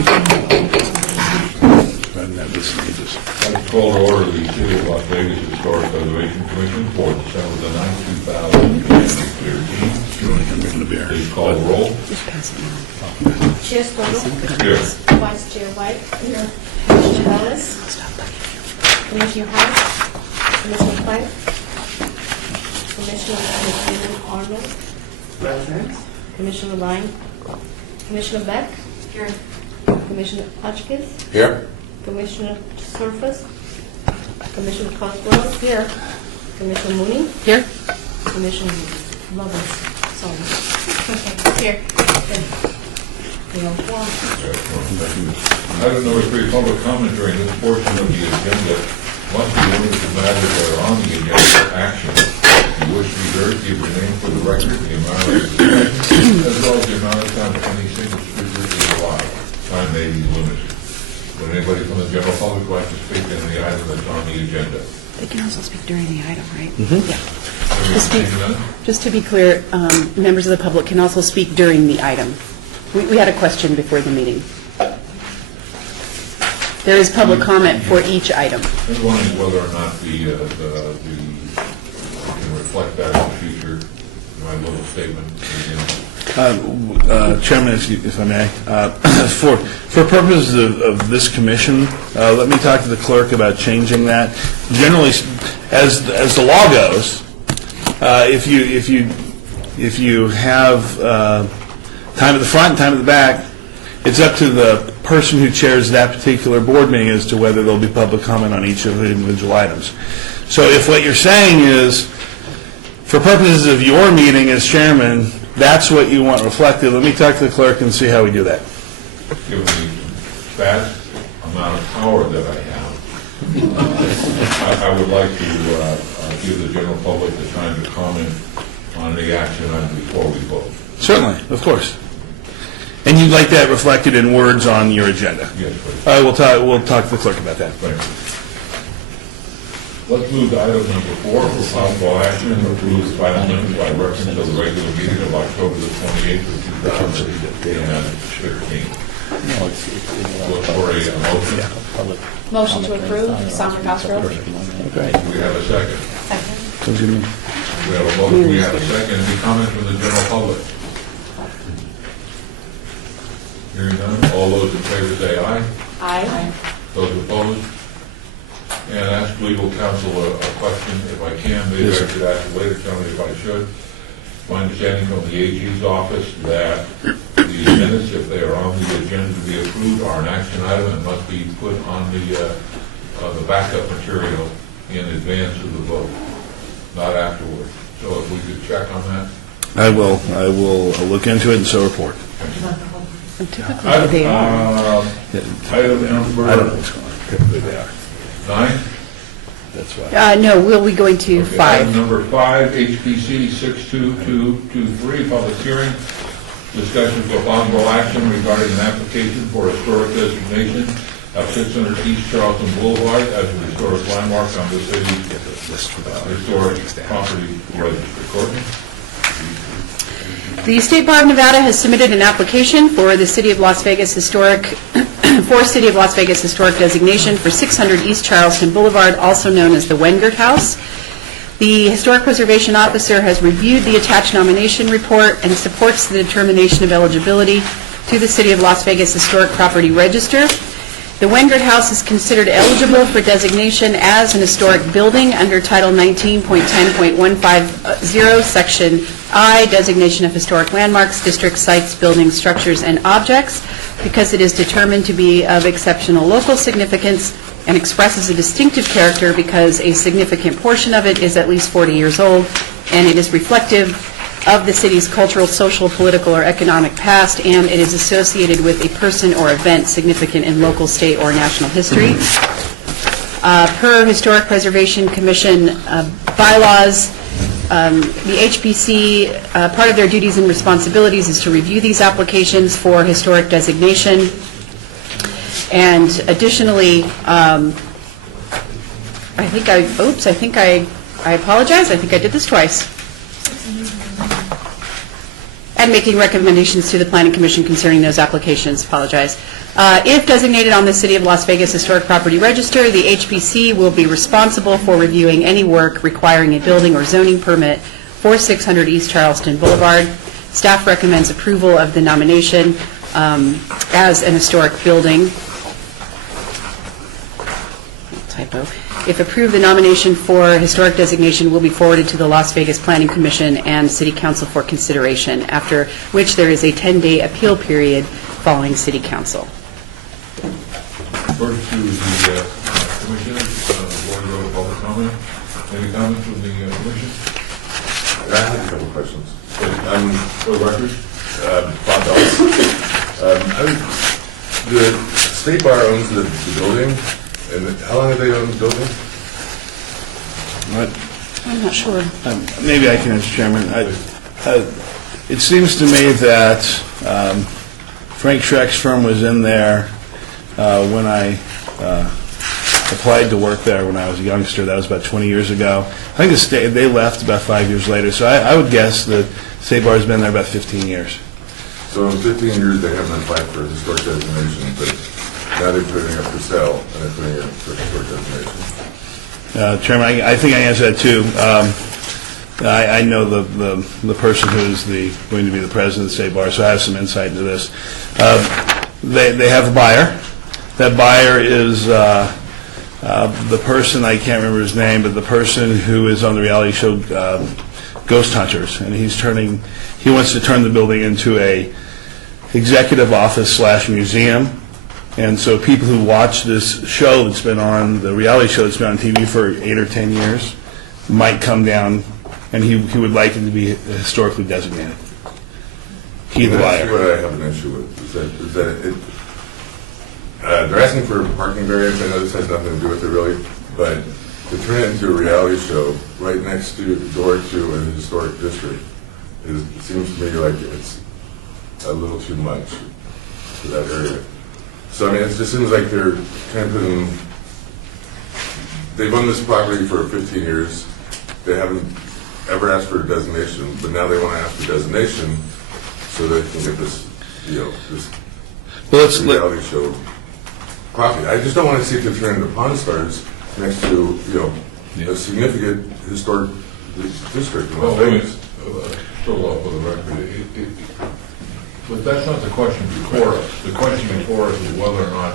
I call to order the City of Las Vegas Historic Preservation Commission for December the 9th, 2013. Please call the roll. Chair Stoll. Here. Vice Chair White. Here. Commissioner Ellis. Commissioner House. Commissioner Fife. Commissioner Arnold. Present. Commissioner Lyon. Commissioner Beck. Here. Commissioner Hotchkiss. Here. Commissioner Surface. Commissioner Cosgrove. Here. Commissioner Mooney. Here. Commissioner Lovett. Sorry. Here. We have four. Item number 3, public comment during this portion of the agenda must be limited to matters that are on the agenda for action. If you wish to be heard, give your name for the record, the amount of discussion, as well as the amount of time any single speaker is allowed. Time may be limited. Would anybody from the general public like to speak in the item that's on the agenda? They can also speak during the item, right? Mm-hmm. Yeah. Seeing none? Just to be clear, members of the public can also speak during the item. We had a question before the meeting. There is public comment for each item. I'm wondering whether or not we can reflect that in the future, my little statement. Chairman, if I may, for purposes of this commission, let me talk to the clerk about changing that. Generally, as the law goes, if you have time at the front and time at the back, it's up to the person who chairs that particular board meeting as to whether there'll be public comment on each of the individual items. So if what you're saying is, for purposes of your meeting as chairman, that's what you want reflected, let me talk to the clerk and see how we do that. Given the vast amount of power that I have, I would like to give the general public the time to comment on the action item before we vote. Certainly, of course. And you'd like that reflected in words on your agenda? Yes, please. All right, we'll talk to the clerk about that. Thank you. Let's move to item number 4 for possible action to approve the final minutes by reference to the regular meeting of October the 28th of 2015. Look for a motion. Motion to approve. Sandra Cosgrove. We have a second. Second. We have a motion. We have a second. Any comment from the general public? Hearing none. All those in favor say aye. Aye. Those opposed? And ask legal counsel a question, if I can. Maybe I should ask later, tell me if I should. My understanding from the AG's office that the minutes, if they are on the agenda to be approved, are an action item and must be put on the backup material in advance of the vote, not afterwards. So if we could check on that. I will look into it and so report. And typically they are. Item number I don't know what's going on. Typically they are. 9. That's why. No, we'll be going to Okay, 5. Item number 5, HPC 62223, public hearing, discussion for possible action regarding an application for historic designation of 600 East Charleston Boulevard as a historic landmark on the city's historic property register. Courtney? The State Bar of Nevada has submitted an application for the City of Las Vegas Historic designation for 600 East Charleston Boulevard, also known as the Wengert House. The Historic Preservation Officer has reviewed the attached nomination report and supports the determination of eligibility to the City of Las Vegas Historic Property Register. The Wengert House is considered eligible for designation as an historic building under Title 19.10.150, Section I, Designation of Historic Landmarks, District Sites, Buildings, Structures, and Objects, because it is determined to be of exceptional local significance and expresses a distinctive character because a significant portion of it is at least 40 years old, and it is reflective of the city's cultural, social, political, or economic past, and it is associated with a person or event significant in local, state, or national history. Per Historic Preservation Commission bylaws, the HPC, part of their duties and responsibilities is to review these applications for historic designation. And additionally, I apologize. I think I did this twice. and making recommendations to the Planning Commission concerning those applications. Apologize. If designated on the City of Las Vegas Historic Property Register, the HPC will be responsible for reviewing any work requiring a building or zoning permit for 600 East Charleston Boulevard. Staff recommends approval of the nomination as an historic building. Typo. If approved, the nomination for historic designation will be forwarded to the Las Vegas Planning Commission and City Council for consideration, after which there is a 10-day appeal period following City Council. First to the commissioners, before we go to public comment. Any comments from the commission? I have a couple of questions. For the record? Bob Ellis. The State Bar owns the building, and how long have they owned the building? I'm not sure. Maybe I can, Mr. Chairman. It seems to me that Frank Schreck's firm was in there when I applied to work there when I was a youngster. That was about 20 years ago. I think they left about 5 years later, so I would guess that State Bar has been there about 15 years. So in 15 years, they haven't applied for a historic designation, but now they're putting it up for sale, and they're putting it up for historic designation. Chairman, I think I answered that too. I know the person who is going to be the president of the State Bar, so I have some insight into this. They have a buyer. That buyer is the person, I can't remember his name, but the person who is on the reality show Ghost Hunters, and he wants to turn the building into a executive office / museum. And so people who watch this show that's been on, the reality show that's been on TV for 8 or 10 years, might come down, and he would like it to be historically designated. He, the That's buyer. what I have an issue with, is that they're asking for a parking variance. I know this has nothing to do with it really, but to turn it into a reality show right next door to a historic district, it seems to me like it's a little too much for that area. So, I mean, it just seems like they're kind of they've owned this property for 15 years. They haven't ever asked for a designation, but now they want to ask for designation so they can get this, this reality show property. I just don't want to see it turn into Pawn Stars next to, a significant historic district in Well, Las let me Vegas. throw off for the record. But that's not the question before us. The question before us is whether or not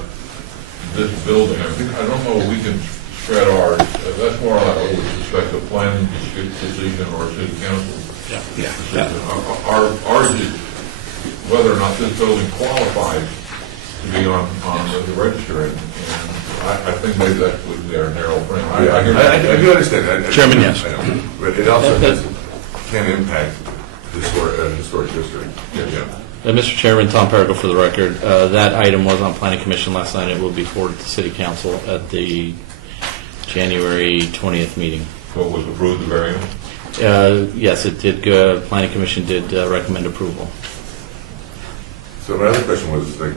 this building, I don't know if we can spread ours, that's more like, I would suspect, a planning decision or a city council decision. Ours is whether or not this building qualifies to be on the register, and I think maybe that's what their narrow frame. I do understand that. Chairman, yes. I know. But it also can impact historic district. Yeah. Mr. Chairman, Tom Perico for the record. That item was on Planning Commission last night. It will be forwarded to City Council at the January 20th meeting. What was approved, the variance? Yes, it did. Planning Commission did recommend approval. So my other question was, like,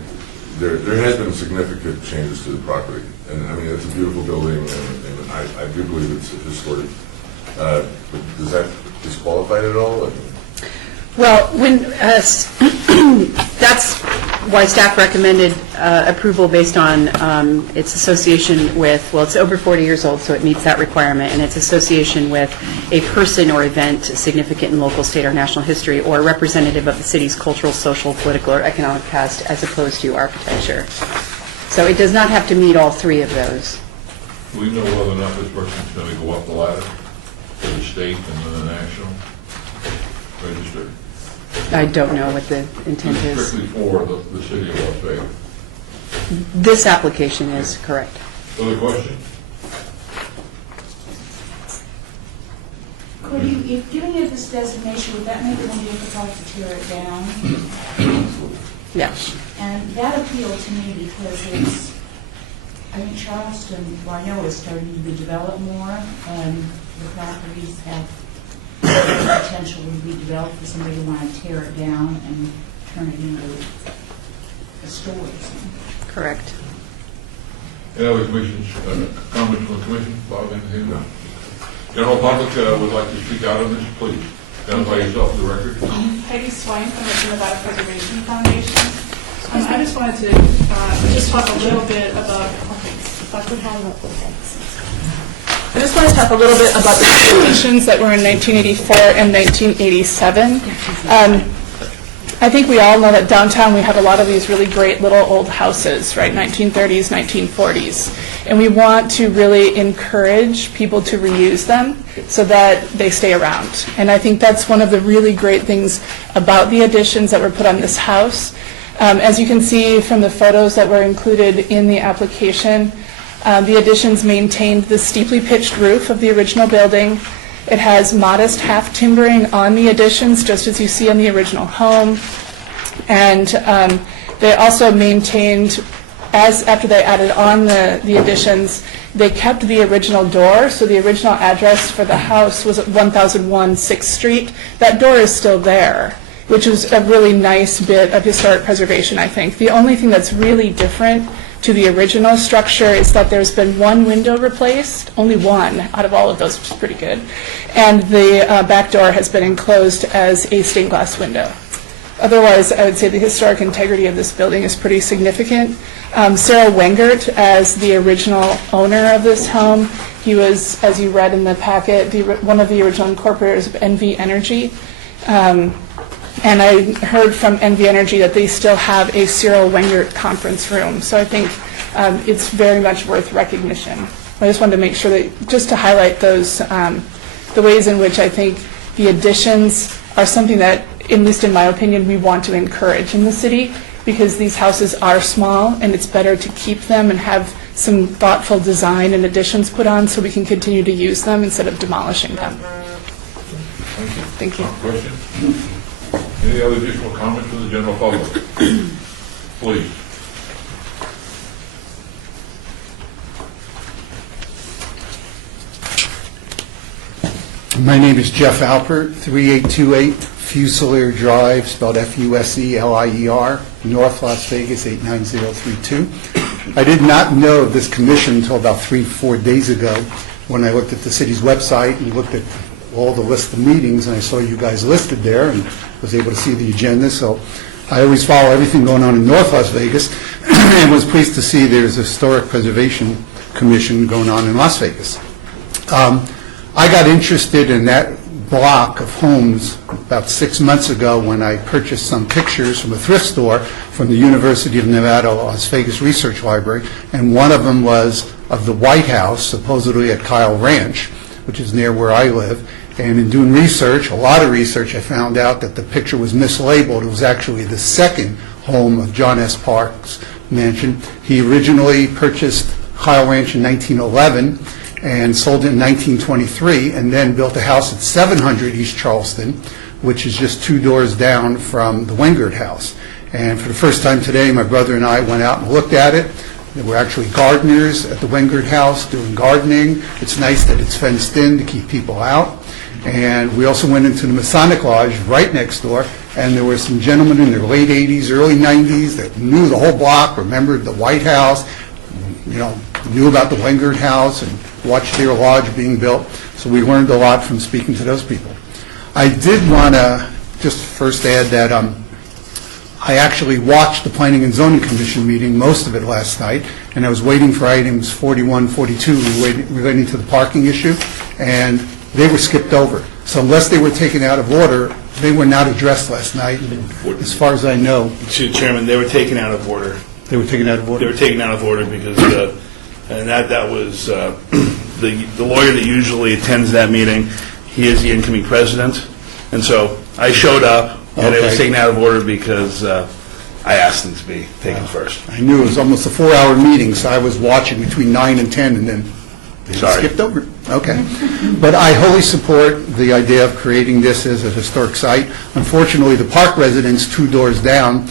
there has been significant changes to the property, and I mean, it's a beautiful building, and I do believe it's historic. But does that disqualify it at all? Well, that's why staff recommended approval based on its association with, well, it's over 40 years old, so it meets that requirement, and its association with a person or event significant in local, state, or national history, or representative of the city's cultural, social, political, or economic past, as opposed to architecture. So it does not have to meet all three of those. Do we know whether or not this person's going to go up the ladder to the state and then the national register? I don't know what the intent is. Strictly for the city of Las Vegas. This application is correct. Other question? Could you, if giving it this designation, would that make it more difficult to tear it down? Yes. And that appealed to me because it's, I think Charleston, well, I know is starting to be developed more, and the properties have potential to be developed for somebody to want to tear it down and turn it into a store or something. Correct. Any other commissions, comments from the commission? Bob, anything? No. General public would like to speak out on this, please. Identify yourself for the record. Peggy Swank, I'm with the Nevada Preservation Foundation. I just wanted to just talk a little bit about, I just want to talk a little bit about the petitions that were in 1984 and 1987. I think we all know that downtown we have a lot of these really great little old houses, right, 1930s, 1940s. And we want to really encourage people to reuse them so that they stay around. And I think that's one of the really great things about the additions that were put on this house. As you can see from the photos that were included in the application, the additions maintained the steeply pitched roof of the original building. It has modest half timbering on the additions, just as you see on the original home. And they also maintained, after they added on the additions, they kept the original door. So the original address for the house was at 1001 6th Street. That door is still there, which is a really nice bit of historic preservation, I think. The only thing that's really different to the original structure is that there's been one window replaced, only one out of all of those, which is pretty good. And the back door has been enclosed as a stained glass window. Otherwise, I would say the historic integrity of this building is pretty significant. Sarah Wengert, as the original owner of this home, he was, as you read in the packet, one of the original incorporators of NV Energy. And I heard from NV Energy that they still have a Cyril Wengert conference room. So I think it's very much worth recognition. I just wanted to make sure that, just to highlight those, the ways in which I think the additions are something that, at least in my opinion, we want to encourage in the city, because these houses are small and it's better to keep them and have some thoughtful design and additions put on so we can continue to use them instead of demolishing them. Thank you. Question? Any other additional comments from the general public? Please. My name is Jeff Alpert, 3828 Fusilier Drive, spelled Fuselier, North Las Vegas, 89032. I did not know of this commission until about 3-4 days ago when I looked at the city's website and looked at all the list of meetings, and I saw you guys listed there and was able to see the agenda. So I always follow everything going on in North Las Vegas and was pleased to see there's a Historic Preservation Commission going on in Las Vegas. I got interested in that block of homes about 6 months ago when I purchased some pictures from a thrift store from the University of Nevada, Las Vegas Research Library, and one of them was of the White House, supposedly at Kyle Ranch, which is near where I live. And in doing research, a lot of research, I found out that the picture was mislabeled. It was actually the second home of John S. Parks mansion. He originally purchased Kyle Ranch in 1911 and sold it in 1923, and then built a house at 700 East Charleston, which is just 2 doors down from the Wengert house. And for the first time today, my brother and I went out and looked at it. There were actually gardeners at the Wengert house doing gardening. It's nice that it's fenced in to keep people out. And we also went into the Masonic Lodge right next door, and there were some gentlemen in their late 80s, early 90s that knew the whole block, remembered the White House, knew about the Wengert house and watched their lodge being built. So we learned a lot from speaking to those people. I did want to just first add that I actually watched the Planning and Zoning Commission meeting, most of it last night, and I was waiting for items 41, 42 relating to the parking issue, and they were skipped over. So unless they were taken out of order, they were not addressed last night, as far as I know. Chairman, they were taken out of order. They were taken out of order? They were taken out of order because, and that was the lawyer that usually attends that meeting. He is the incoming president, and so I showed up, and it was taken out of order because I asked them to be taken first. I knew it was almost a 4-hour meeting, so I was watching between 9 and 10, and then they skipped over. Okay. But I wholly support the idea of creating this as a historic site. Unfortunately, the park residents 2 doors down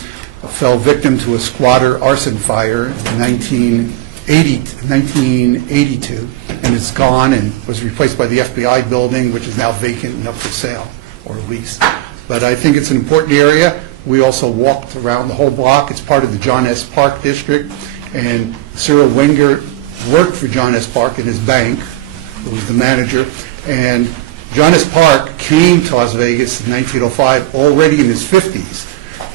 fell victim to a squatter arson fire in 1982, and it's gone and was replaced by the FBI building, which is now vacant and up for sale or leased. But I think it's an important area. We also walked around the whole block. It's part of the John S. Park District, and Cyril Wengert worked for John S. Park in his bank, who was the manager, and Jonas Park came to Las Vegas in 1905, already in his 50s,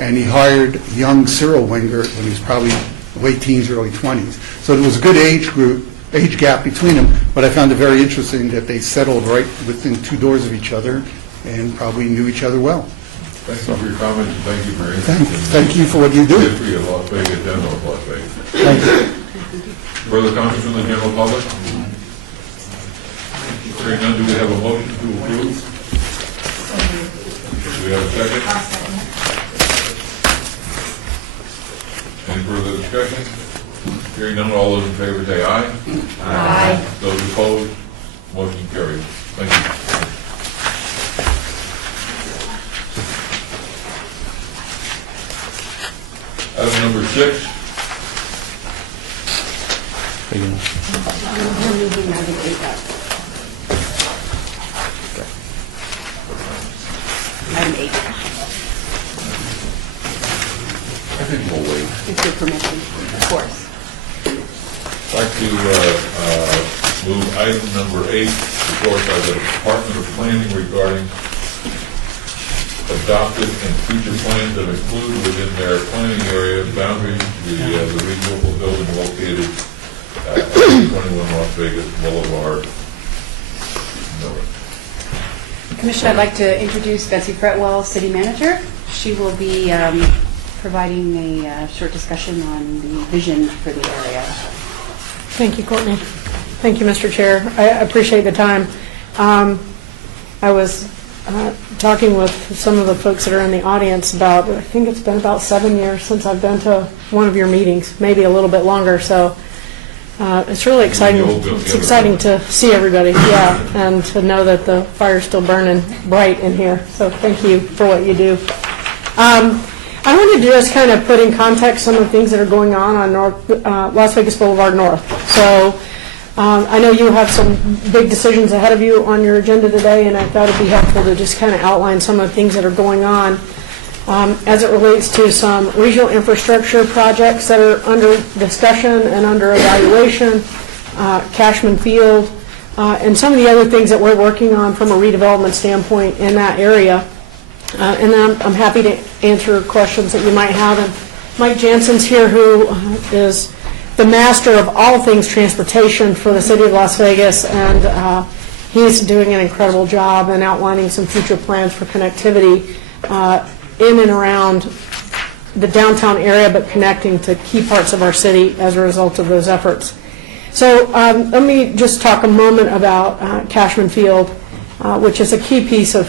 and he hired young Cyril Wenger when he was probably late teens, early 20s. So there was a good age gap between them, but I found it very interesting that they settled right within 2 doors of each other and probably knew each other well. Thank you for your comments, and thank you for your interest in Thank you for what you do. the history of Las Vegas and North Las Vegas. Thank you. Further comments from the general public? Hearing none, do we have a motion to approve? Do we have a second? Any further discussion? Hearing none, all those in favor say aye. Aye. Those opposed, motion carries. Thank you. Item number 6. Item 8, I think we'll wait. with your permission, of course. I'd like to move item number 8, reported by the Department of Planning regarding adopted and future plans that include within their planning area boundaries the regional building located at 21 Las Vegas Boulevard North. Commissioner, I'd like to introduce Betsy Fretwell, City Manager. She will be providing a short discussion on the vision for the area. Thank you, Courtney. Thank you, Mr. Chair. I appreciate the time. I was talking with some of the folks that are in the audience about, I think it's been about 7 years since I've been to one of your meetings, maybe a little bit longer, so it's really exciting. It's exciting to see everybody, yeah, and to know that the fire's still burning bright in here, so thank you for what you do. I wanted to just kind of put in context some of the things that are going on Las Vegas Boulevard North. So I know you have some big decisions ahead of you on your agenda today, and I thought it'd be helpful to just kind of outline some of the things that are going on as it relates to some regional infrastructure projects that are under discussion and under evaluation, Cashman Field, and some of the other things that we're working on from a redevelopment standpoint in that area. And then I'm happy to answer questions that you might have. And Mike Jansen's here, who is the master of all things transportation for the city of Las Vegas, and he's doing an incredible job in outlining some future plans for connectivity in and around the downtown area, but connecting to key parts of our city as a result of those efforts. So let me just talk a moment about Cashman Field, which is a key piece of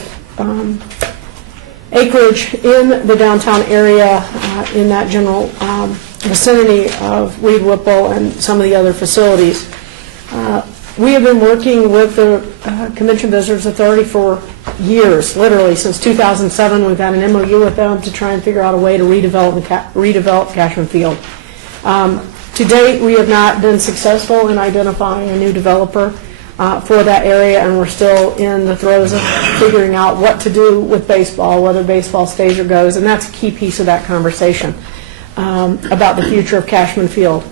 acreage in the downtown area, in that general vicinity of Reed Whipple and some of the other facilities. We have been working with the Convention Visitors Authority for years, literally since 2007. We've had an MOU with them to try and figure out a way to redevelop Cashman Field. To date, we have not been successful in identifying a new developer for that area, and we're still in the throes of figuring out what to do with baseball, whether baseball stays or goes, and that's a key piece of that conversation about the future of Cashman Field.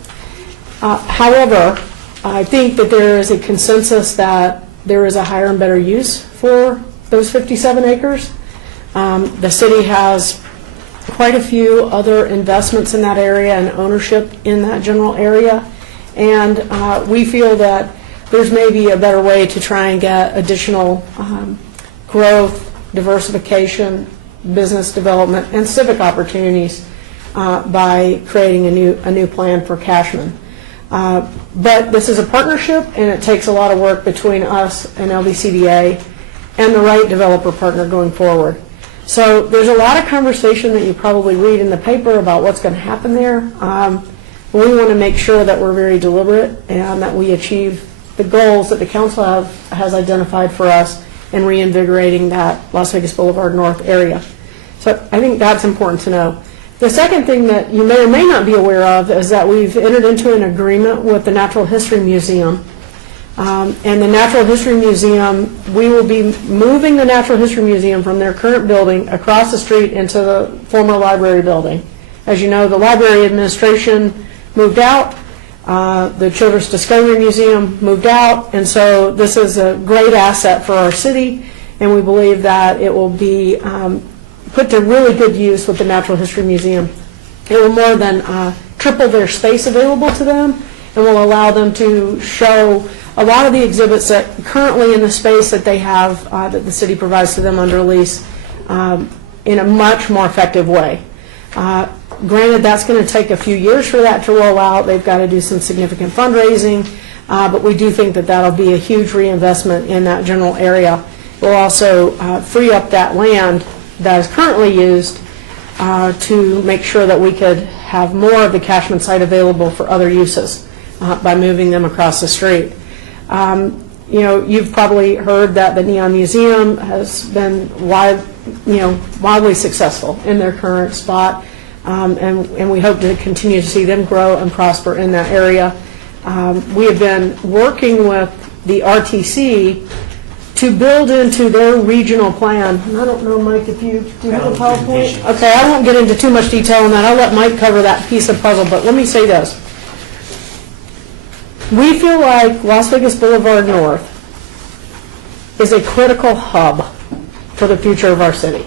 However, I think that there is a consensus that there is a higher and better use for those 57 acres. The city has quite a few other investments in that area and ownership in that general area, and we feel that there's maybe a better way to try and get additional growth, diversification, business development, and civic opportunities by creating a new plan for Cashman. But this is a partnership, and it takes a lot of work between us and LVCVA and the right developer partner going forward. So there's a lot of conversation that you probably read in the paper about what's going to happen there. We want to make sure that we're very deliberate and that we achieve the goals that the council has identified for us in reinvigorating that Las Vegas Boulevard North area. So I think that's important to know. The second thing that you may or may not be aware of is that we've entered into an agreement with the Natural History Museum. And the Natural History Museum, we will be moving the Natural History Museum from their current building across the street into the former library building. As you know, the library administration moved out. The Children's Discovery Museum moved out, and so this is a great asset for our city, and we believe that it will be put to really good use with the Natural History Museum. It will more than triple their space available to them, and will allow them to show a lot of the exhibits that currently in the space that they have, that the city provides to them under lease, in a much more effective way. Granted, that's going to take a few years for that to roll out. They've got to do some significant fundraising, but we do think that that'll be a huge reinvestment in that general area. We'll also free up that land that is currently used to make sure that we could have more of the Cashman site available for other uses by moving them across the street. You've probably heard that the Neon Museum has been wildly successful in their current spot, and we hope to continue to see them grow and prosper in that area. We have been working with the RTC to build into their regional plan. And I don't know, Mike, if do you have a PowerPoint? Okay, I won't get into too much detail on that. I'll let Mike cover that piece of puzzle, but let me say this. We feel like Las Vegas Boulevard North is a critical hub for the future of our city.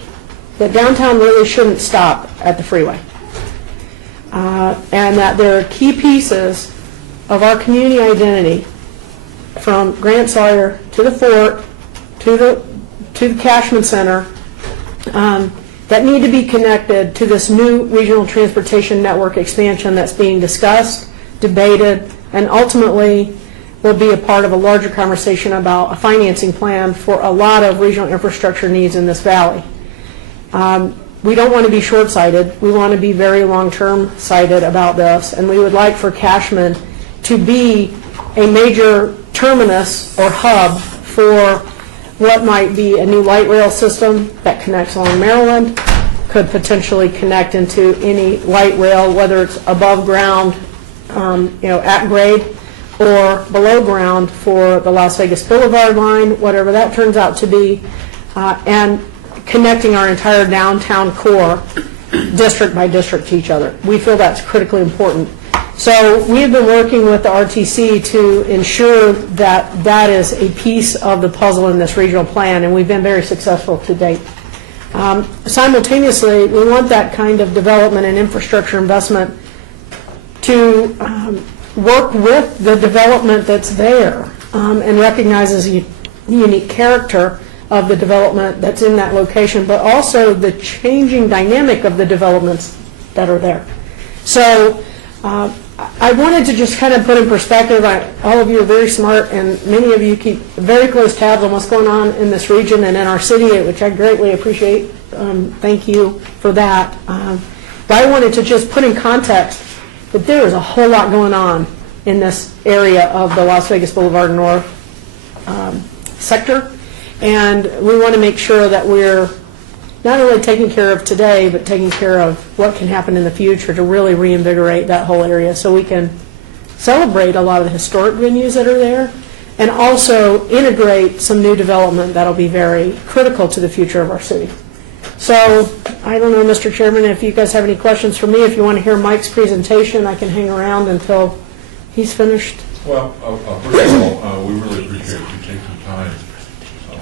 That downtown really shouldn't stop at the freeway. And that there are key pieces of our community identity, from Grant Sawyer to the Fort to the Cashman Center, that need to be connected to this new regional transportation network expansion that's being discussed, debated, and ultimately will be a part of a larger conversation about a financing plan for a lot of regional infrastructure needs in this valley. We don't want to be short-sighted. We want to be very long-term sighted about this, and we would like for Cashman to be a major terminus or hub for what might be a new light rail system that connects along Maryland, could potentially connect into any light rail, whether it's above ground, at grade, or below ground for the Las Vegas Boulevard line, whatever that turns out to be, and connecting our entire downtown core district by district to each other. We feel that's critically important. So we have been working with the RTC to ensure that that is a piece of the puzzle in this regional plan, and we've been very successful to date. Simultaneously, we want that kind of development and infrastructure investment to work with the development that's there, and recognizes the unique character of the development that's in that location, but also the changing dynamic of the developments that are there. So I wanted to just kind of put in perspective, all of you are very smart, and many of you keep very close tabs on what's going on in this region and in our city, which I greatly appreciate. Thank you for that. But I wanted to just put in context that there is a whole lot going on in this area of the Las Vegas Boulevard North sector, and we want to make sure that we're not only taking care of today, but taking care of what can happen in the future to really reinvigorate that whole area, so we can celebrate a lot of the historic venues that are there, and also integrate some new development that'll be very critical to the future of our city. So, I don't know, Mr. Chairman, if you guys have any questions for me. If you want to hear Mike's presentation, I can hang around until he's finished. Well, first of all, we really appreciate you taking time to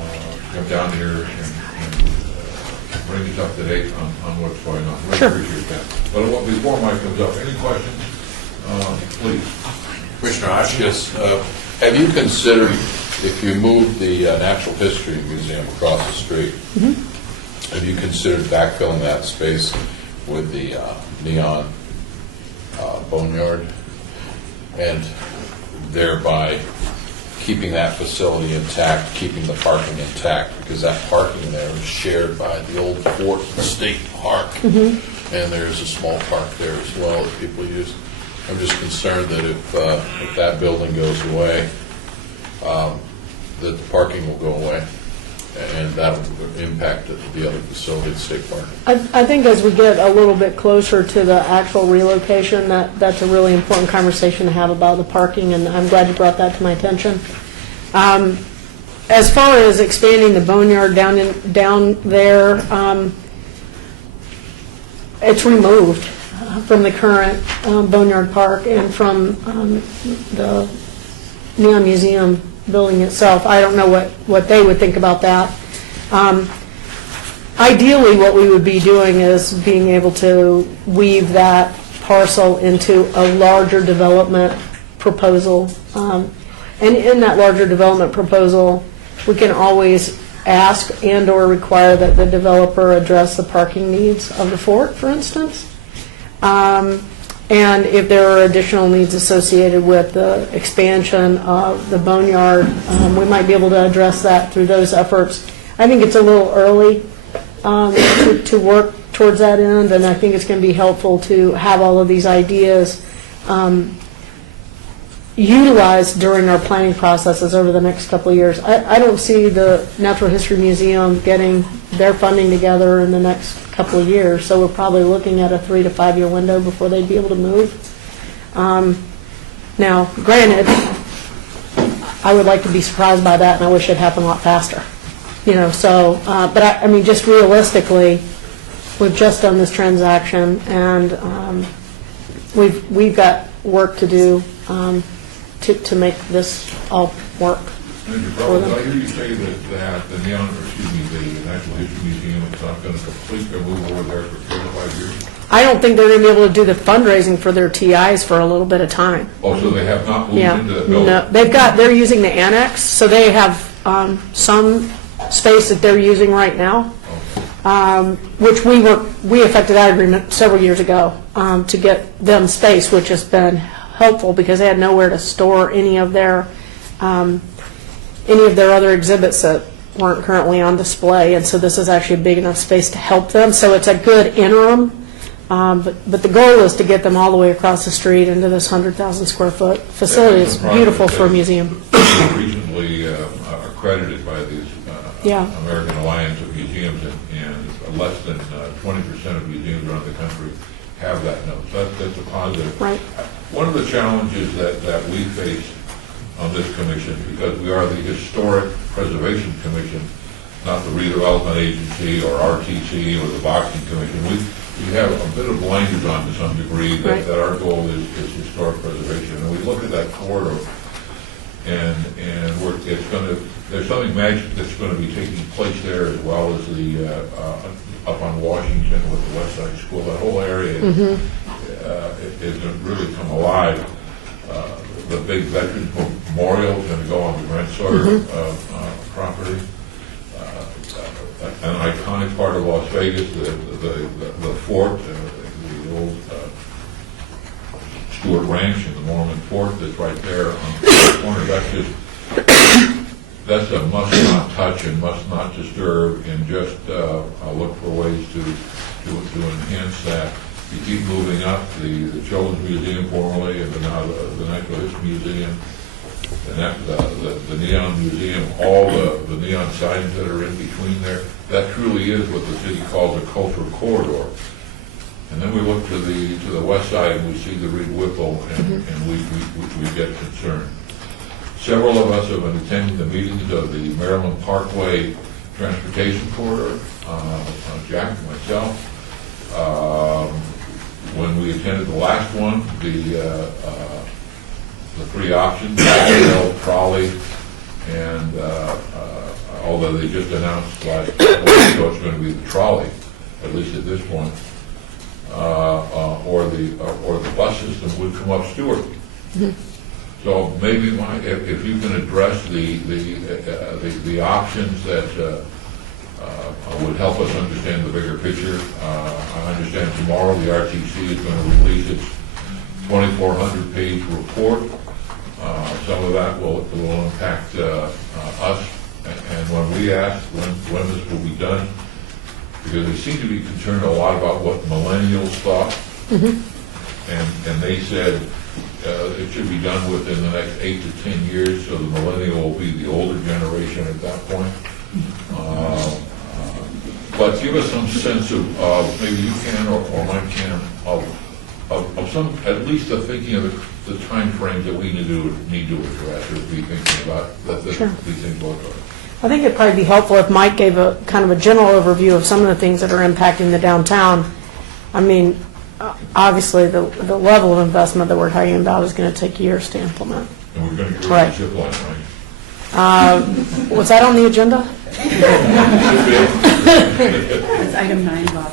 come down here and bring us up to date on what's going on. Really Sure. appreciate that. But before Mike comes up, any questions? Please. Commissioner Hotchkiss, have you considered, if you move the Natural History Museum across the street, have you considered backfilling that space with the Neon Boneyard, and thereby keeping that facility intact, keeping the parking intact, because that parking there is shared by the old Fort State Park, and there's a small park there as well that people use. I'm just concerned that if that building goes away, that the parking will go away, and that will impact the other facility at State Park. I think as we get a little bit closer to the actual relocation, that's a really important conversation to have about the parking, and I'm glad you brought that to my attention. As far as expanding the Boneyard down there, it's removed. from the current Boneyard Park and from the Neon Museum building itself. I don't know what they would think about that. Ideally, what we would be doing is being able to weave that parcel into a larger development proposal. And in that larger development proposal, we can always ask and/or require that the developer address the parking needs of the fort, for instance. And if there are additional needs associated with the expansion of the Boneyard, we might be able to address that through those efforts. I think it's a little early to work towards that end, and I think it's going to be helpful to have all of these ideas utilized during our planning processes over the next couple of years. I don't see the Natural History Museum getting their funding together in the next couple of years, so we're probably looking at a 3 to 5 year window before they'd be able to move. Now, granted, I would like to be surprised by that, and I wish it happened a lot faster. So, but I mean, just realistically, we've just done this transaction, and we've got work to do to make this all work. Mr. Probert, did I hear you say that the Neon, or excuse me, the Natural History Museum is not going to complete their move over there for 3 to 5 years? I don't think they're going to be able to do the fundraising for their TIs for a little bit of time. Oh, so they have not moved Yeah, into the building? no, they're using the annex, so they have some space that they're using right now, which we affected that agreement several years ago to get them space, which has been helpful because they had nowhere to store any of their other exhibits that weren't currently on display, and so this is actually a big enough space to help them. So it's a good interim, but the goal is to get them all the way across the street into this 100,000 square foot facility. It's beautiful for a museum. Recently accredited by the American Alliance of Museums, and less than 20% of museums around the country have that note. So that's a positive. Right. One of the challenges that we face on this commission, because we are the Historic Preservation Commission, not the Redevelopment Agency or RTC or the Boxing Commission, we have a bit of blinders on to some degree that our goal is historic preservation. And we look at that corridor, and there's something magic that's going to be taking place there, as well as the up on Washington with the West Side School. That whole area is going to really come alive. The big Veterans Memorial is going to go on the Grant Sawyer property. An iconic part of Las Vegas, the fort, the old Stewart Ranch and the Mormon Fort that's right there on the corner. That's a must not touch and must not disturb, and just look for ways to enhance that. You keep moving up, the Children's Museum formerly, and now the Natural History Museum, and the Neon Museum, all the neon signs that are in between there. That truly is what the city calls a cultural corridor. And then we look to the west side and we see the Reed Whipple, and we get concerned. Several of us have been attending the meetings of the Maryland Parkway Transportation Corridor, Jack and myself. When we attended the last one, the 3 options, rail, trolley, and although they just announced last week it's going to be the trolley, at least at this point, or the bus system would come up Stewart. So maybe if you can address the options that would help us understand the bigger picture. I understand tomorrow the RTC is going to release its 2,400-page report. Some of that will impact us. And when we ask when this will be done, because they seem to be concerned a lot about what millennials thought, and they said it should be done within the next 8 to 10 years, so the millennial will be the older generation at that point. But give us some sense of maybe you can or Mike can of some, at least the thinking of the time frames that we need to address or be thinking about these things will occur. I think it'd probably be helpful if Mike gave a kind of a general overview of some of the things that are impacting the downtown. I mean, obviously, the level of investment that we're talking about is going to take years to implement. And we're going to get rid Right. of the zip line, right? Was that on the agenda? It's item 9, Bob.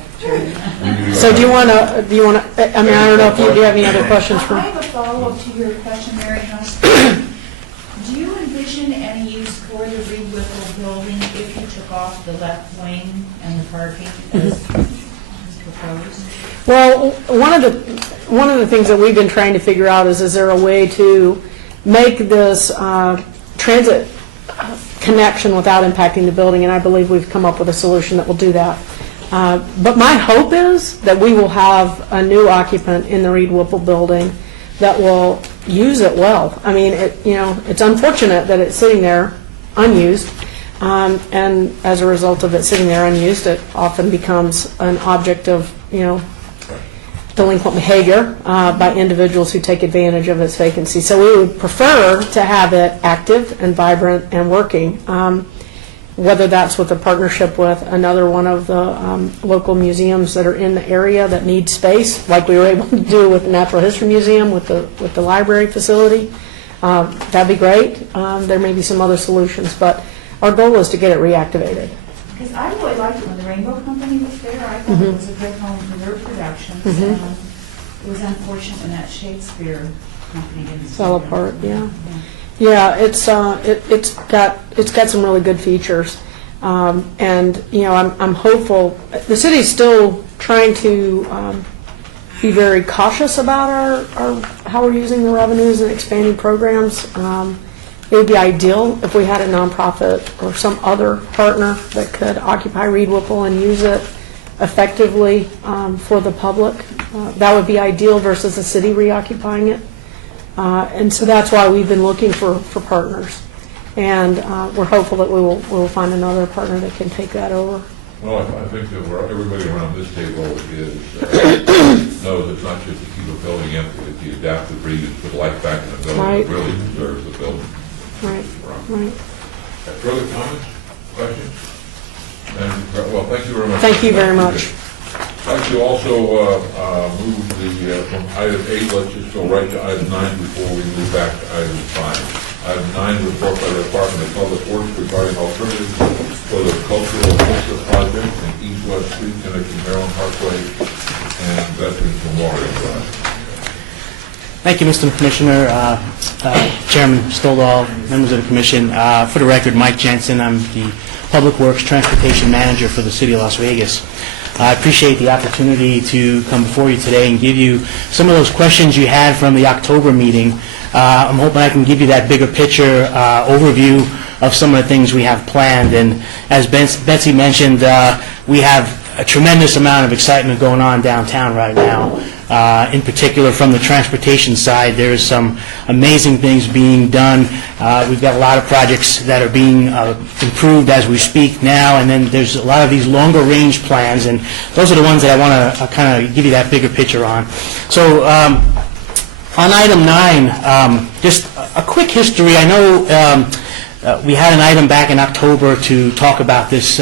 So do you want to, I mean, I don't know if you have any other questions for I me. have a follow-up to your question, Mary House. Do you envision any use for the Reed Whipple building if you took off the left wing and the parking as proposed? Well, one of the things that we've been trying to figure out is there a way to make this transit connection without impacting the building, and I believe we've come up with a solution that will do that. But my hope is that we will have a new occupant in the Reed Whipple building that will use it well. I mean, it's unfortunate that it's sitting there unused, and as a result of it sitting there unused, it often becomes an object of, delinquent behavior by individuals who take advantage of its vacancy. So we would prefer to have it active and vibrant and working, whether that's with a partnership with another one of the local museums that are in the area that need space, like we were able to do with the Natural History Museum with the library facility. That'd be great. There may be some other solutions, but our goal is to get it reactivated. Because I really liked it when the Rainbow Company was there. I thought it was a good home for their productions. And it was unfortunate when that Shakespeare company didn't Fell apart, yeah. Yeah, it's got some really good features, and I'm hopeful. The city's still trying to be very cautious about our how we're using the revenues and expanding programs. It would be ideal if we had a nonprofit or some other partner that could occupy Reed Whipple and use it effectively for the public. That would be ideal versus the city reoccupying it. And so that's why we've been looking for partners. And we're hopeful that we will find another partner that can take that over. Well, I think that everybody around this table knows it's not just to keep a building empty, it's the adaptive breed, it's put life back in the building. Right. It really deserves the building. Right. Further comments, questions? Well, thank you very much. Thank you very much. I'd like to also move from item 8, let's just go right to item 9 before we move back to item 5. Item 9, report by the Department of Public Works regarding alternatives for the cultural vista project in East-West Street connecting Maryland Parkway and Veterans Memorial Drive. Thank you, Mr. Commissioner, Chairman Stoldal, members of the Commission. For the record, Mike Jensen. I'm the Public Works Transportation Manager for the City of Las Vegas. I appreciate the opportunity to come before you today and give you some of those questions you had from the October meeting. I'm hoping I can give you that bigger picture overview of some of the things we have planned. And as Betsy mentioned, we have a tremendous amount of excitement going on downtown right now. In particular, from the transportation side, there's some amazing things being done. We've got a lot of projects that are being improved as we speak now, and then there's a lot of these longer range plans, and those are the ones that I want to kind of give you that bigger picture on. So on item 9, just a quick history. I know we had an item back in October to talk about this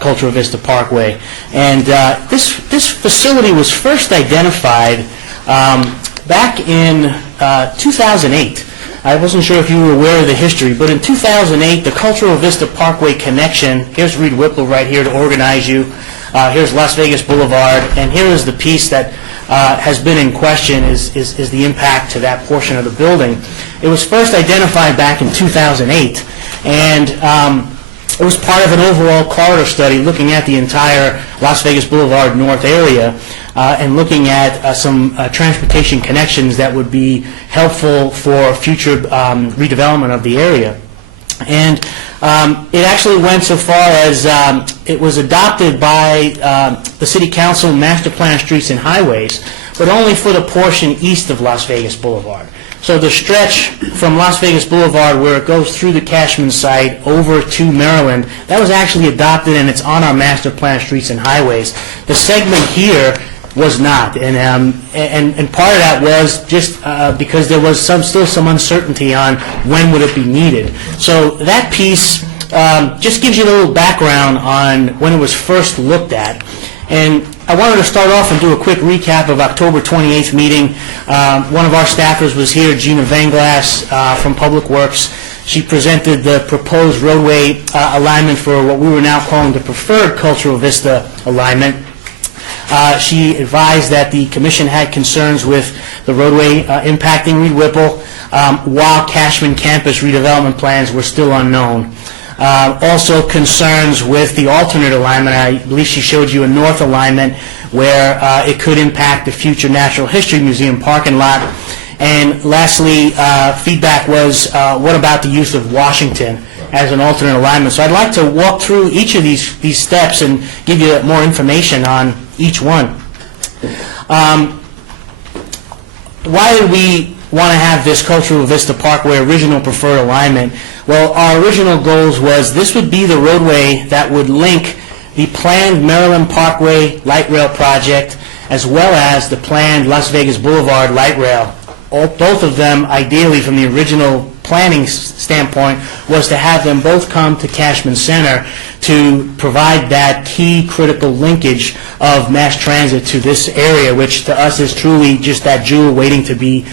Cultural Vista Parkway. And this facility was first identified back in 2008. I wasn't sure if you were aware of the history, but in 2008, the Cultural Vista Parkway connection, here's Reed Whipple right here to organize you, here's Las Vegas Boulevard, and here is the piece that has been in question is the impact to that portion of the building. It was first identified back in 2008, and it was part of an overall corridor study looking at the entire Las Vegas Boulevard North area and looking at some transportation connections that would be helpful for future redevelopment of the area. And it actually went so far as it was adopted by the City Council Master Plan Streets and Highways, but only for the portion east of Las Vegas Boulevard. So the stretch from Las Vegas Boulevard where it goes through the Cashman site over to Maryland, that was actually adopted and it's on our Master Plan Streets and Highways. The segment here was not, and part of that was just because there was still some uncertainty on when would it be needed. So that piece just gives you a little background on when it was first looked at. And I wanted to start off and do a quick recap of October 28th meeting. One of our staffers was here, Gina Vanglass from Public Works. She presented the proposed roadway alignment for what we were now calling the preferred Cultural Vista alignment. She advised that the commission had concerns with the roadway impacting Reed Whipple, while Cashman campus redevelopment plans were still unknown. Also concerns with the alternate alignment. I believe she showed you a north alignment where it could impact the future Natural History Museum parking lot. And lastly, feedback was, what about the use of Washington as an alternate alignment? So I'd like to walk through each of these steps and give you more information on each one. Why did we want to have this Cultural Vista Parkway original preferred alignment? Well, our original goals was this would be the roadway that would link the planned Maryland Parkway light rail project as well as the planned Las Vegas Boulevard light rail. Both of them, ideally from the original planning standpoint, was to have them both come to Cashman Center to provide that key critical linkage of mass transit to this area, which to us is truly just that jewel waiting to be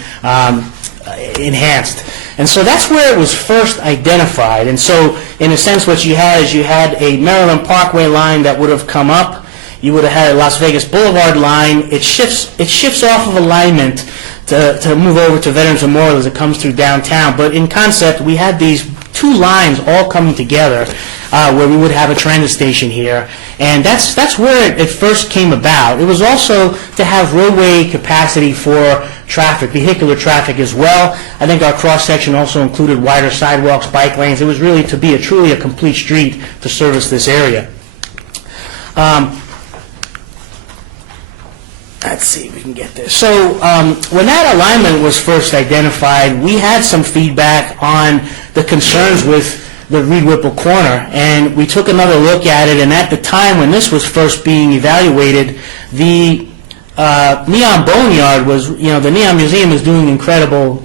enhanced. And so that's where it was first identified. And so in a sense what you had is you had a Maryland Parkway line that would have come up. You would have had a Las Vegas Boulevard line. It shifts off of alignment to move over to Veterans Memorial as it comes through downtown. But in concept, we had these two lines all coming together where we would have a transit station here. And that's where it first came about. It was also to have roadway capacity for traffic, vehicular traffic as well. I think our cross-section also included wider sidewalks, bike lanes. It was really to be truly a complete street to service this area. Let's see if we can get this. So when that alignment was first identified, we had some feedback on the concerns with the Reed Whipple corner, and we took another look at it, and at the time when this was first being evaluated, the Neon Boneyard was, the Neon Museum is doing incredible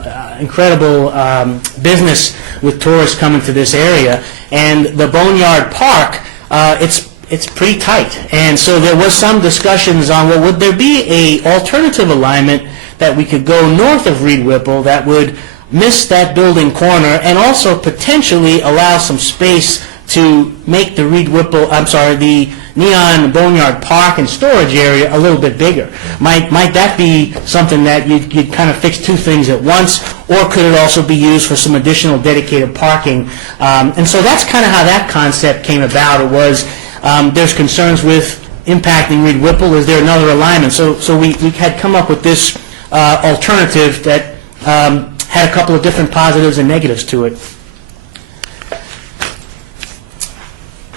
business with tourists coming to this area, and the Boneyard Park, it's pretty tight. And so there was some discussions on, well, would there be a alternative alignment that we could go north of Reed Whipple that would miss that building corner and also potentially allow some space to make the the Neon Boneyard Park and storage area a little bit bigger. Might that be something that you'd kind of fix two things at once, or could it also be used for some additional dedicated parking? And so that's kind of how that concept came about. It was, there's concerns with impacting Reed Whipple. Is there another alignment? So we had come up with this alternative that had a couple of different positives and negatives to it.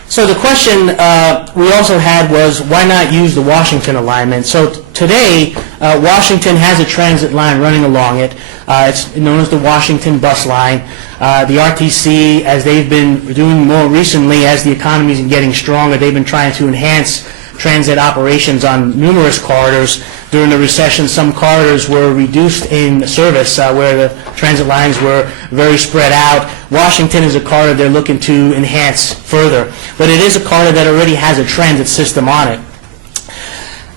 So the question we also had was, why not use the Washington alignment? So today, Washington has a transit line running along it. It's known as the Washington Bus Line. The RTC, as they've been doing more recently, as the economy is getting stronger, they've been trying to enhance transit operations on numerous corridors. During the recession, some corridors were reduced in service where the transit lines were very spread out. Washington is a corridor they're looking to enhance further, but it is a corridor that already has a transit system on it.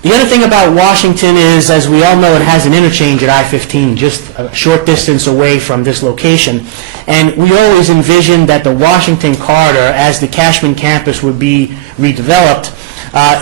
The other thing about Washington is, as we all know, it has an interchange at I-15, just a short distance away from this location. And we always envisioned that the Washington corridor, as the Cashman campus would be redeveloped,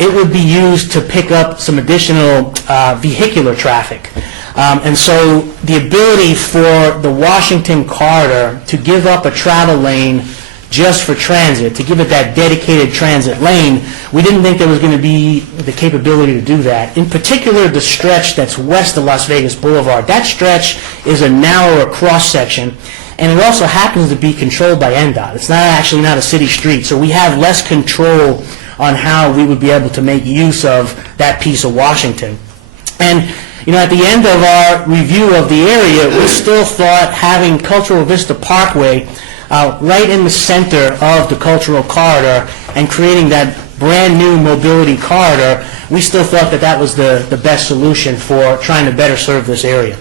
it would be used to pick up some additional vehicular traffic. And so the ability for the Washington corridor to give up a travel lane just for transit, to give it that dedicated transit lane, we didn't think there was going to be the capability to do that. In particular, the stretch that's west of Las Vegas Boulevard. That stretch is a narrower cross-section, and it also happens to be controlled by NDOT. It's actually not a city street, so we have less control on how we would be able to make use of that piece of Washington. And at the end of our review of the area, we still thought having Cultural Vista Parkway right in the center of the cultural corridor and creating that brand new mobility corridor, we still thought that that was the best solution for trying to better serve this area.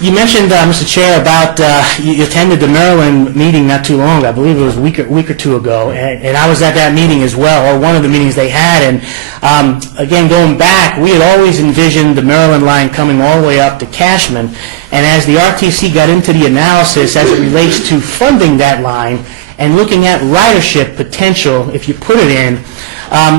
You mentioned, Mr. Chair, about you attended the Maryland meeting not too long ago. I believe it was a week or two ago, and I was at that meeting as well, or one of the meetings they had. And again, going back, we had always envisioned the Maryland line coming all the way up to Cashman. And as the RTC got into the analysis as it relates to funding that line and looking at ridership potential, if you put it in,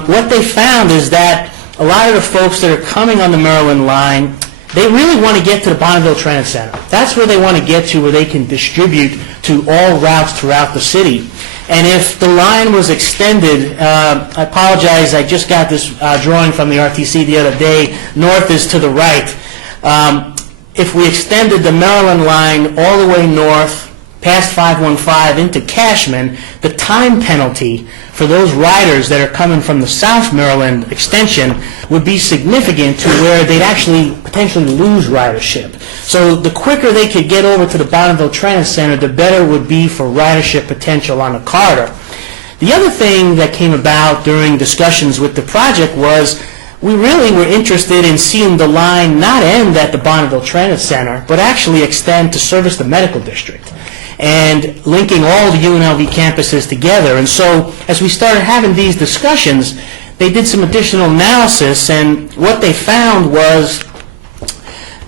what they found is that a lot of the folks that are coming on the Maryland line, they really want to get to the Bonneville Transit Center. That's where they want to get to, where they can distribute to all routes throughout the city. And if the line was extended, I apologize, I just got this drawing from the RTC the other day, north is to the right. If we extended the Maryland line all the way north, past 515 into Cashman, the time penalty for those riders that are coming from the South Maryland extension would be significant to where they'd actually potentially lose ridership. So the quicker they could get over to the Bonneville Transit Center, the better it would be for ridership potential on the corridor. The other thing that came about during discussions with the project was we really were interested in seeing the line not end at the Bonneville Transit Center, but actually extend to service the medical district, and linking all the UNLV campuses together. And so as we started having these discussions, they did some additional analysis, and what they found was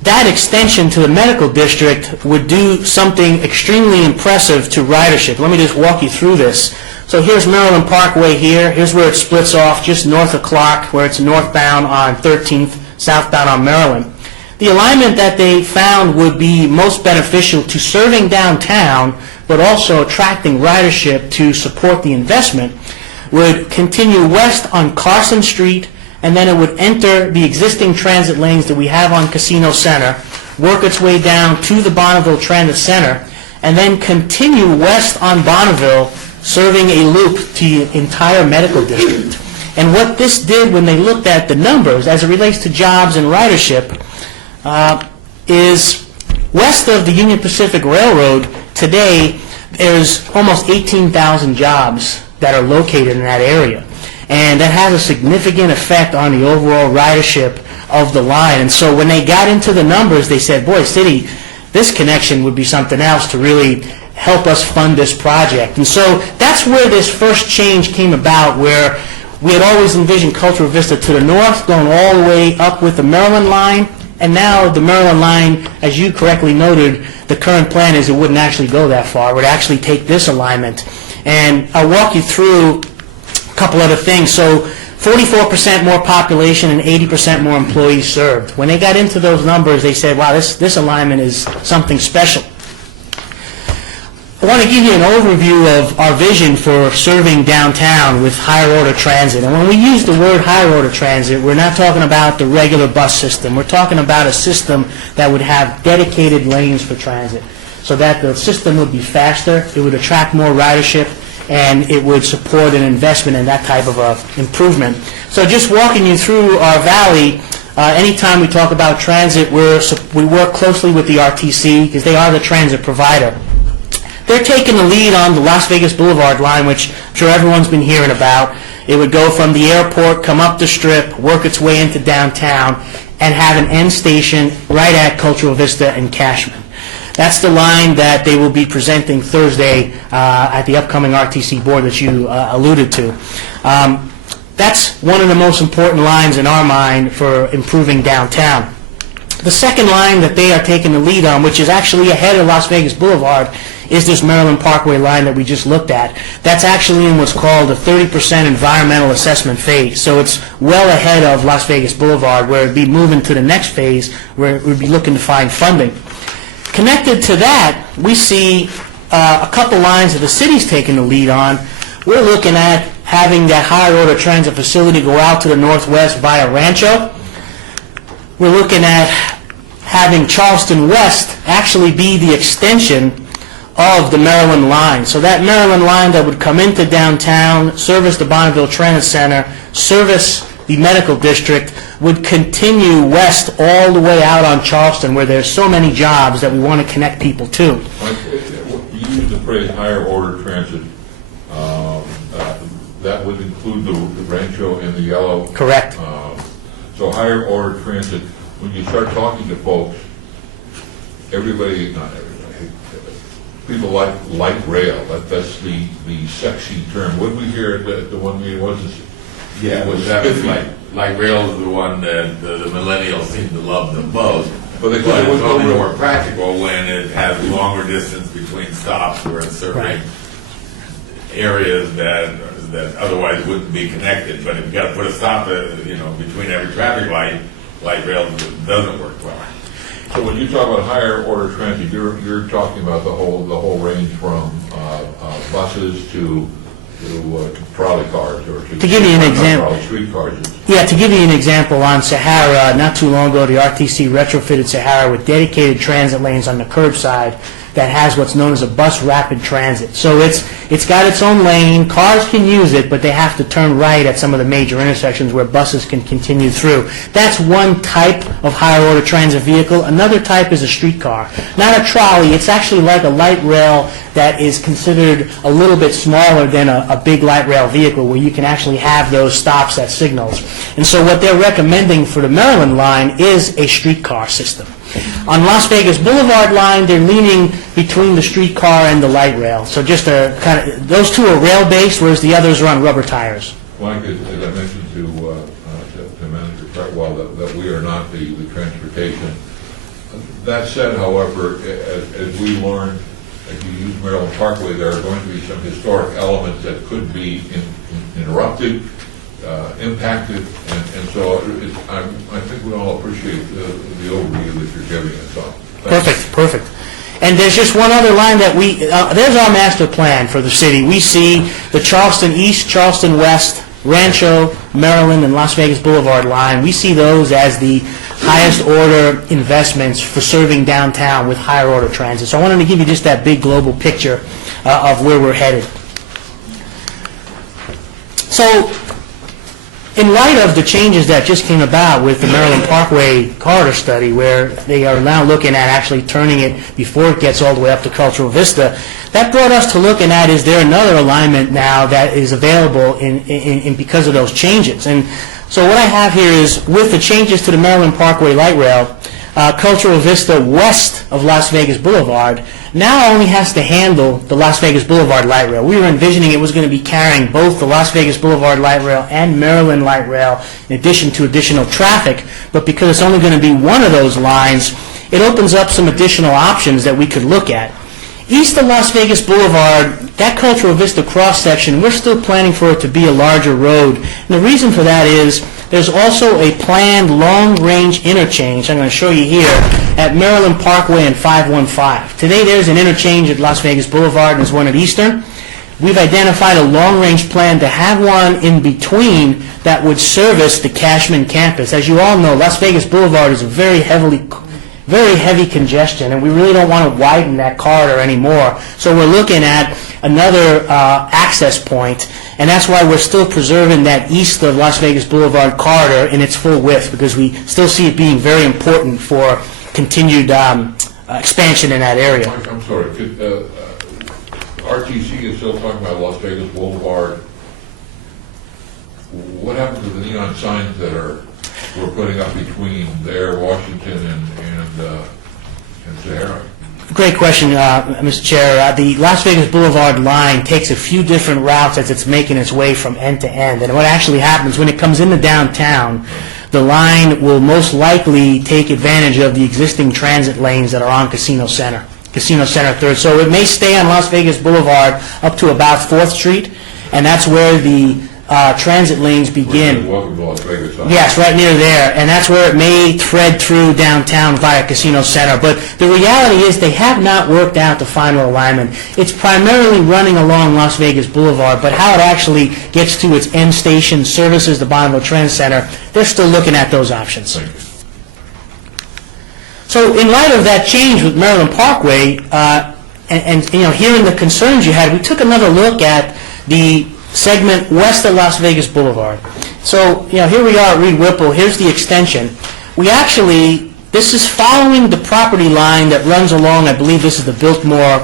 that extension to the medical district would do something extremely impressive to ridership. Let me just walk you through this. So here's Maryland Parkway here. Here's where it splits off just north of Clark, where it's northbound on 13th, southbound on Maryland. The alignment that they found would be most beneficial to serving downtown, but also attracting ridership to support the investment, would continue west on Carson Street, and then it would enter the existing transit lanes that we have on Casino Center, work its way down to the Bonneville Transit Center, and then continue west on Bonneville, serving a loop to the entire medical district. And what this did when they looked at the numbers as it relates to jobs and ridership is west of the Union Pacific Railroad today there's almost 18,000 jobs that are located in that area. And that has a significant effect on the overall ridership of the line. And so when they got into the numbers, they said, boy, city, this connection would be something else to really help us fund this project. And so that's where this first change came about, where we had always envisioned Cultural Vista to the north, going all the way up with the Maryland line. And now the Maryland line, as you correctly noted, the current plan is it wouldn't actually go that far. It would actually take this alignment. And I'll walk you through a couple other things. So 44% more population and 80% more employees served. When they got into those numbers, they said, wow, this alignment is something special. I want to give you an overview of our vision for serving downtown with higher order transit. And when we use the word higher order transit, we're not talking about the regular bus system. We're talking about a system that would have dedicated lanes for transit, so that the system would be faster, it would attract more ridership, and it would support an investment in that type of improvement. So just walking you through our valley, anytime we talk about transit, we work closely with the RTC because they are the transit provider. They're taking the lead on the Las Vegas Boulevard line, which I'm sure everyone's been hearing about. It would go from the airport, come up the Strip, work its way into downtown, and have an end station right at Cultural Vista and Cashman. That's the line that they will be presenting Thursday at the upcoming RTC board that you alluded to. That's one of the most important lines in our mind for improving downtown. The second line that they are taking the lead on, which is actually ahead of Las Vegas Boulevard, is this Maryland Parkway line that we just looked at. That's actually in what's called a 30% environmental assessment phase. So it's well ahead of Las Vegas Boulevard, where it'd be moving to the next phase, where we'd be looking to find funding. Connected to that, we see a couple lines that the city's taking the lead on. We're looking at having that higher order transit facility go out to the northwest via Rancho. We're looking at having Charleston West actually be the extension of the Maryland line. So that Maryland line that would come into downtown, service the Bonneville Transit Center, service the medical district, would continue west all the way out on Charleston, where there's so many jobs that we want to connect people to. You use the phrase higher order transit. That would include the Rancho and the Yellow. Correct. So higher order transit, when you start talking to folks, everybody, not everybody, people like light rail, that's the sexy term. What did we hear at the one meeting, was it? Yeah, was that was spiffy. like rail is the one that the millennials seem to love the most. But they But was it's no only real- more practical when it has longer distance between stops where it's serving areas that otherwise wouldn't be connected. But if you got to put a stop, between every traffic light, light rail doesn't work well. So when you talk about higher order transit, you're talking about the whole range from buses to trolley cars or To give you an example. Streetcars. Yeah, to give you an example, on Sahara, not too long ago, the RTC retrofitted Sahara with dedicated transit lanes on the curbside that has what's known as a bus rapid transit. So it's got its own lane, cars can use it, but they have to turn right at some of the major intersections where buses can continue through. That's one type of higher order transit vehicle. Another type is a streetcar. Not a trolley, it's actually like a light rail that is considered a little bit smaller than a big light rail vehicle where you can actually have those stops at signals. And so what they're recommending for the Maryland line is a streetcar system. On Las Vegas Boulevard line, they're leaning between the streetcar and the light rail. So just a kind of, those two are rail-based, whereas the others are on rubber tires. Mike, as I mentioned to Manager Fretwell, that we are not the transportation. That said, however, as we learned, if you use Maryland Parkway, there are going to be some historic elements that could be interrupted, impacted, and so I think we all appreciate the overview that you're giving us on. Perfect. And there's just one other line that there's our master plan for the city. We see the Charleston East, Charleston West, Rancho, Maryland, and Las Vegas Boulevard line. We see those as the highest order investments for serving downtown with higher order transit. So I wanted to give you just that big global picture of where we're headed. So, in light of the changes that just came about with the Maryland Parkway corridor study, where they are now looking at actually turning it before it gets all the way up to Cultural Vista, that brought us to looking at, is there another alignment now that is available in because of those changes? And so what I have here is, with the changes to the Maryland Parkway light rail, Cultural Vista west of Las Vegas Boulevard now only has to handle the Las Vegas Boulevard light rail. We were envisioning it was going to be carrying both the Las Vegas Boulevard light rail and Maryland light rail in addition to additional traffic, but because it's only going to be one of those lines, it opens up some additional options that we could look at. East of Las Vegas Boulevard, that Cultural Vista cross-section, we're still planning for it to be a larger road. And the reason for that is there's also a planned long-range interchange, I'm going to show you here, at Maryland Parkway and 515. Today there's an interchange at Las Vegas Boulevard and there's one at Eastern. We've identified a long-range plan to have one in between that would service the Cashman campus. As you all know, Las Vegas Boulevard is a very heavy congestion, and we really don't want to widen that corridor anymore. So we're looking at another access point, and that's why we're still preserving that east of Las Vegas Boulevard corridor in its full width, because we still see it being very important for continued expansion in that area. Mike, I'm sorry, RTC is still talking about Las Vegas Boulevard. What happened to the neon signs that we're putting up between there, Washington, and Sahara? Great question, Mr. Chair. The Las Vegas Boulevard line takes a few different routes as it's making its way from end to end. And what actually happens when it comes into downtown, the line will most likely take advantage of the existing transit lanes that are on Casino Center 3rd. So it may stay on Las Vegas Boulevard up to about 4th Street, and that's where the transit lanes begin. Welcome to Las Vegas. Yes, right near there, and that's where it may thread through downtown via Casino Center. But the reality is they have not worked out the final alignment. It's primarily running along Las Vegas Boulevard, but how it actually gets to its end station, services the Bonneville Transit Center, they're still looking at those options. Thank you. So in light of that change with Maryland Parkway, and hearing the concerns you had, we took another look at the segment west of Las Vegas Boulevard. So, here we are at Reed Whipple. Here's the extension. This is following the property line that runs along, I believe this is the Biltmore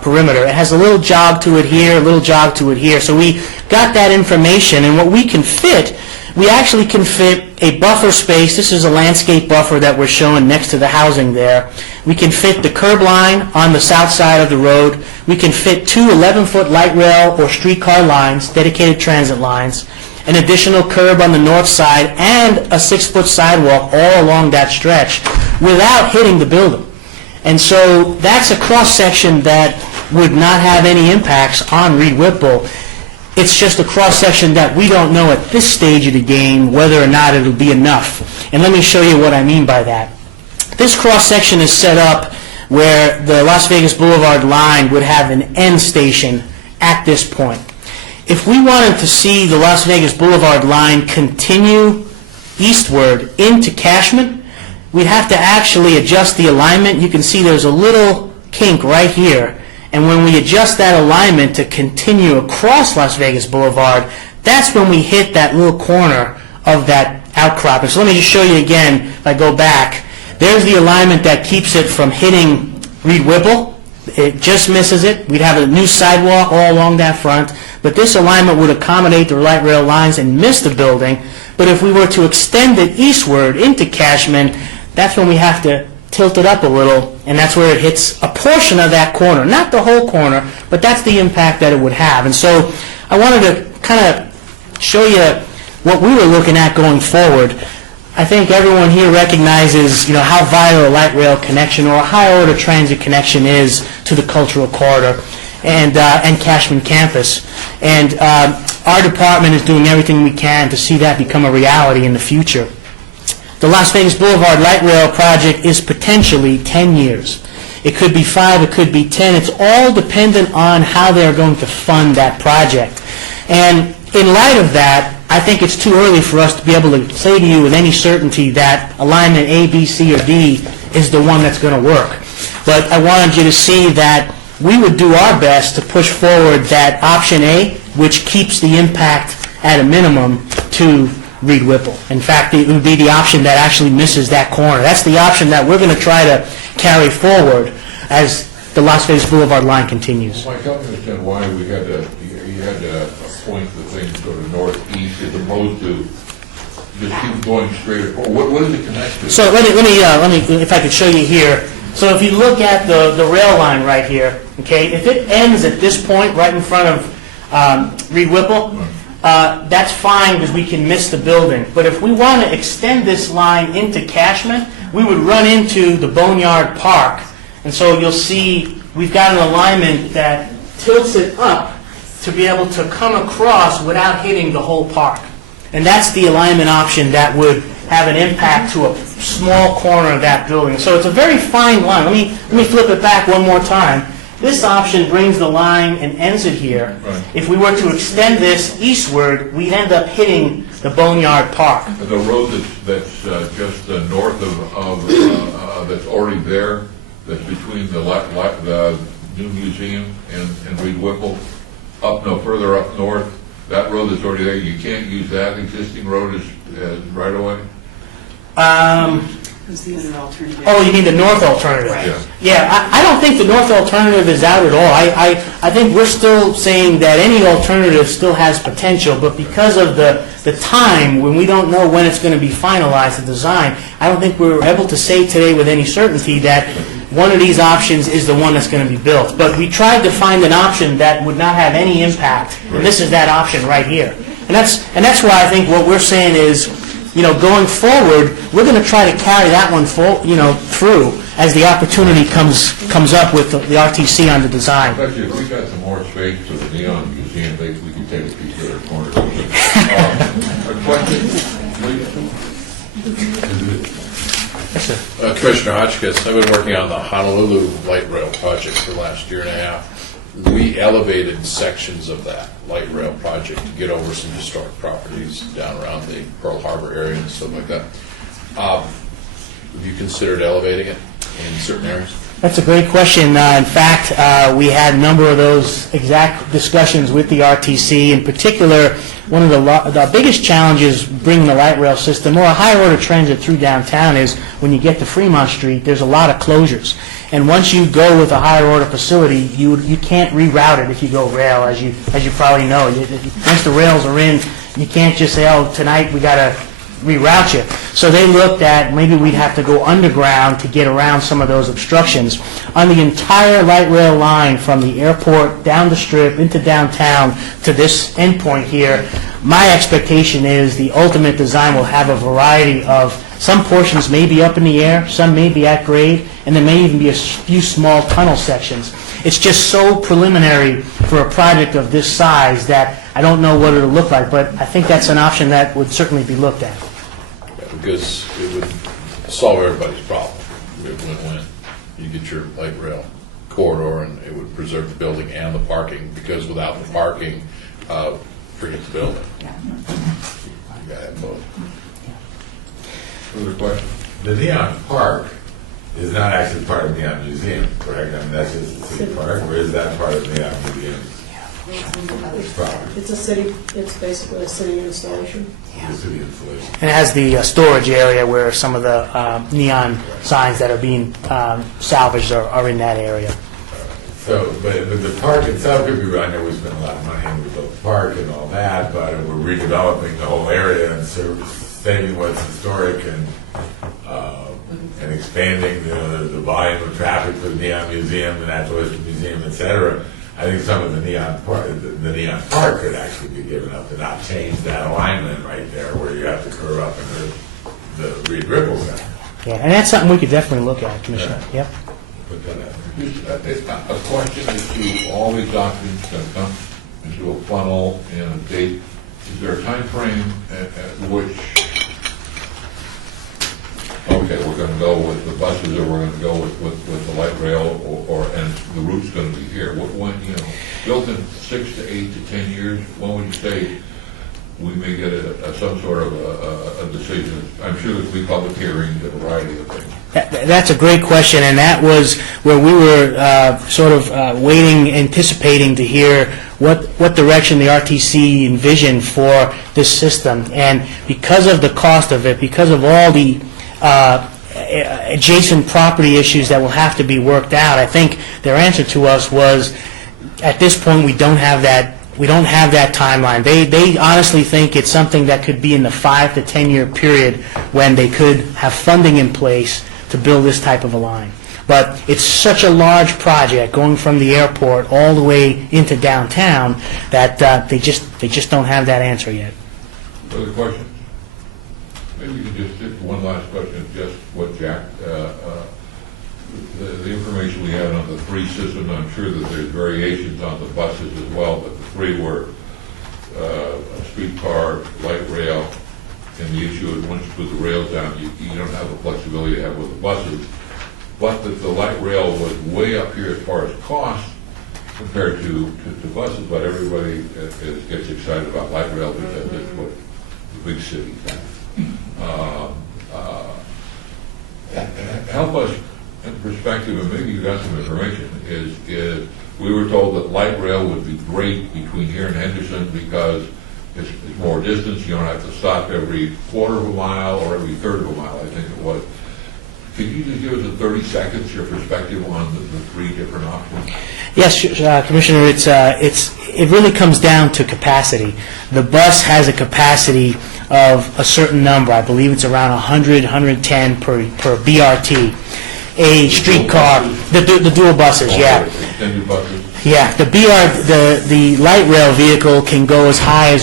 perimeter. It has a little jog to it here, a little jog to it here. So we got that information, and what we can fit we actually can fit a buffer space. This is a landscape buffer that we're showing next to the housing there. We can fit the curb line on the south side of the road. We can fit 2 11-foot light rail or streetcar lines, dedicated transit lines, an additional curb on the north side, and a 6-foot sidewalk all along that stretch without hitting the building. And so that's a cross-section that would not have any impacts on Reed Whipple. It's just a cross-section that we don't know at this stage of the game whether or not it'll be enough. And let me show you what I mean by that. This cross-section is set up where the Las Vegas Boulevard line would have an end station at this point. If we wanted to see the Las Vegas Boulevard line continue eastward into Cashman, we'd have to actually adjust the alignment. You can see there's a little kink right here. And when we adjust that alignment to continue across Las Vegas Boulevard, that's when we hit that little corner of that outcropping. So let me just show you again, if I go back. There's the alignment that keeps it from hitting Reed Whipple. It just misses it. We'd have a new sidewalk all along that front. But this alignment would accommodate the light rail lines and miss the building. But if we were to extend it eastward into Cashman, that's when we have to tilt it up a little, and that's where it hits a portion of that corner. Not the whole corner, but that's the impact that it would have. And so I wanted to kind of show you what we were looking at going forward. I think everyone here recognizes, how vital a light rail connection or a high-order transit connection is to the cultural corridor and Cashman campus. And our department is doing everything we can to see that become a reality in the future. The Las Vegas Boulevard Light Rail project is potentially 10 years. It could be 5, it could be 10. It's all dependent on how they're going to fund that project. And in light of that, I think it's too early for us to be able to say to you with any certainty that alignment A, B, C, or D is the one that's going to work. But I wanted you to see that we would do our best to push forward that option A, which keeps the impact at a minimum to Reed Whipple. In fact, it would be the option that actually misses that corner. That's the option that we're going to try to carry forward as the Las Vegas Boulevard line continues. Mike, help me understand why you had to appoint the things go to northeast as opposed to just keep going straight. What does it connect to? So let me, if I could show you here. So if you look at the rail line right here, okay, if it ends at this point right in front of Reed Whipple, that's fine because we can miss the building. But if we want to extend this line into Cashman, we would run into the Boneyard Park. And so you'll see we've got an alignment that tilts it up to be able to come across without hitting the whole park. And that's the alignment option that would have an impact to a small corner of that building. So it's a very fine line. Let me flip it back one more time. This option brings the line and ends it here. Right. If we were to extend this eastward, we'd end up hitting the Boneyard Park. The road that's just north of that's already there, that's between the new museum and Reed Whipple, further up north, that road that's already there, you can't use that existing road as right away? Who's the other alternative? Oh, you mean the north alternative? Right. Yeah, I don't think the north alternative is out at all. I think we're still saying that any alternative still has potential, but because of the time, when we don't know when it's going to be finalized, the design, I don't think we're able to say today with any certainty that one of these options is the one that's going to be built. But we tried to find an option that would not have any impact, and this is that option right here. And that's why I think what we're saying is, going forward, we're going to try to carry that one through as the opportunity comes up with the RTC on the design. Actually, if we got some more space for the Neon Museum, maybe we could take a piece of their corner. A question, please? Commissioner Hotchkiss, I've been working on the Honolulu light rail project for the last year and a half. We elevated sections of that light rail project to get over some historic properties down around the Pearl Harbor area and stuff like that. Have you considered elevating it in certain areas? That's a great question. In fact, we had a number of those exact discussions with the RTC. In particular, one of the biggest challenges bringing the light rail system or a higher order transit through downtown is when you get to Fremont Street, there's a lot of closures. And once you go with a higher order facility, you can't reroute it if you go rail, as you probably know. Once the rails are in, You can't just say, oh, tonight we got to reroute you. So they looked at, maybe we'd have to go underground to get around some of those obstructions. On the entire light rail line from the airport down the strip into downtown to this endpoint here, my expectation is the ultimate design will have a variety of, some portions may be up in the air, some may be at grade, and there may even be a few small tunnel sections. It's just so preliminary for a project of this size that I don't know what it'll look like, but I think that's an option that would certainly be looked at. Because it would solve everybody's problem. It would win-win. You get your light rail corridor, and it would preserve the building and the parking, because without the parking, forget the building. You got to have both. Further question? The Neon Park is not actually part of Neon Museum, correct? I mean, that's just a city park, or is that part of Neon Museum? It's a city, it's basically a city installation. The city installation. And it has the storage area where some of the neon signs that are being salvaged are in that area. So, but the park itself could be, I know we spent a lot of money on the park and all that, but we're redeveloping the whole area and saving what's historic and expanding the volume of traffic for the Neon Museum, the Natural History Museum, et cetera. I think some of the Neon Park could actually be given up to not change that alignment right there where you have to curve up into the Reed Ripple Center. Yeah, and that's something we could definitely look at, Commissioner. Yep. Put that out. Just a question as to all these documents that come into a funnel and a date. Is there a time frame at which, okay, we're going to go with the buses, or we're going to go with the light rail, and the route's going to be here? When, built in 6 to 8 to 10 years, when would you say we may get some sort of a decision? I'm sure there'll be public hearings, a variety of things. That's a great question, and that was where we were sort of waiting, anticipating to hear what direction the RTC envisioned for this system. And because of the cost of it, because of all the adjacent property issues that will have to be worked out, I think their answer to us was, at this point, we don't have that timeline. They honestly think it's something that could be in the 5 to 10 year period when they could have funding in place to build this type of a line. But it's such a large project going from the airport all the way into downtown that they just don't have that answer yet. Further questions? Maybe you could just, one last question, just what Jack, the information we had on the 3 systems, I'm sure that there's variations on the buses as well, but the 3 were a streetcar, light rail, and the issue is once you put the rails down, you don't have the flexibility you have with the buses. But that the light rail was way up here as far as cost compared to buses, but everybody gets excited about light rail because it's what the big cities have. Help us in perspective, and maybe you got some information, is we were told that light rail would be great between here and Henderson because it's more distance, you don't have to stop every quarter of a mile or every third of a mile, I think it was. Could you just give us in 30 seconds your perspective on the 3 different options? Yes, Commissioner, it really comes down to capacity. The bus has a capacity of a certain number. I believe it's around 100, 110 per BRT. A streetcar, the dual buses, yeah. Extended buses? Yeah, the light rail vehicle can go as high as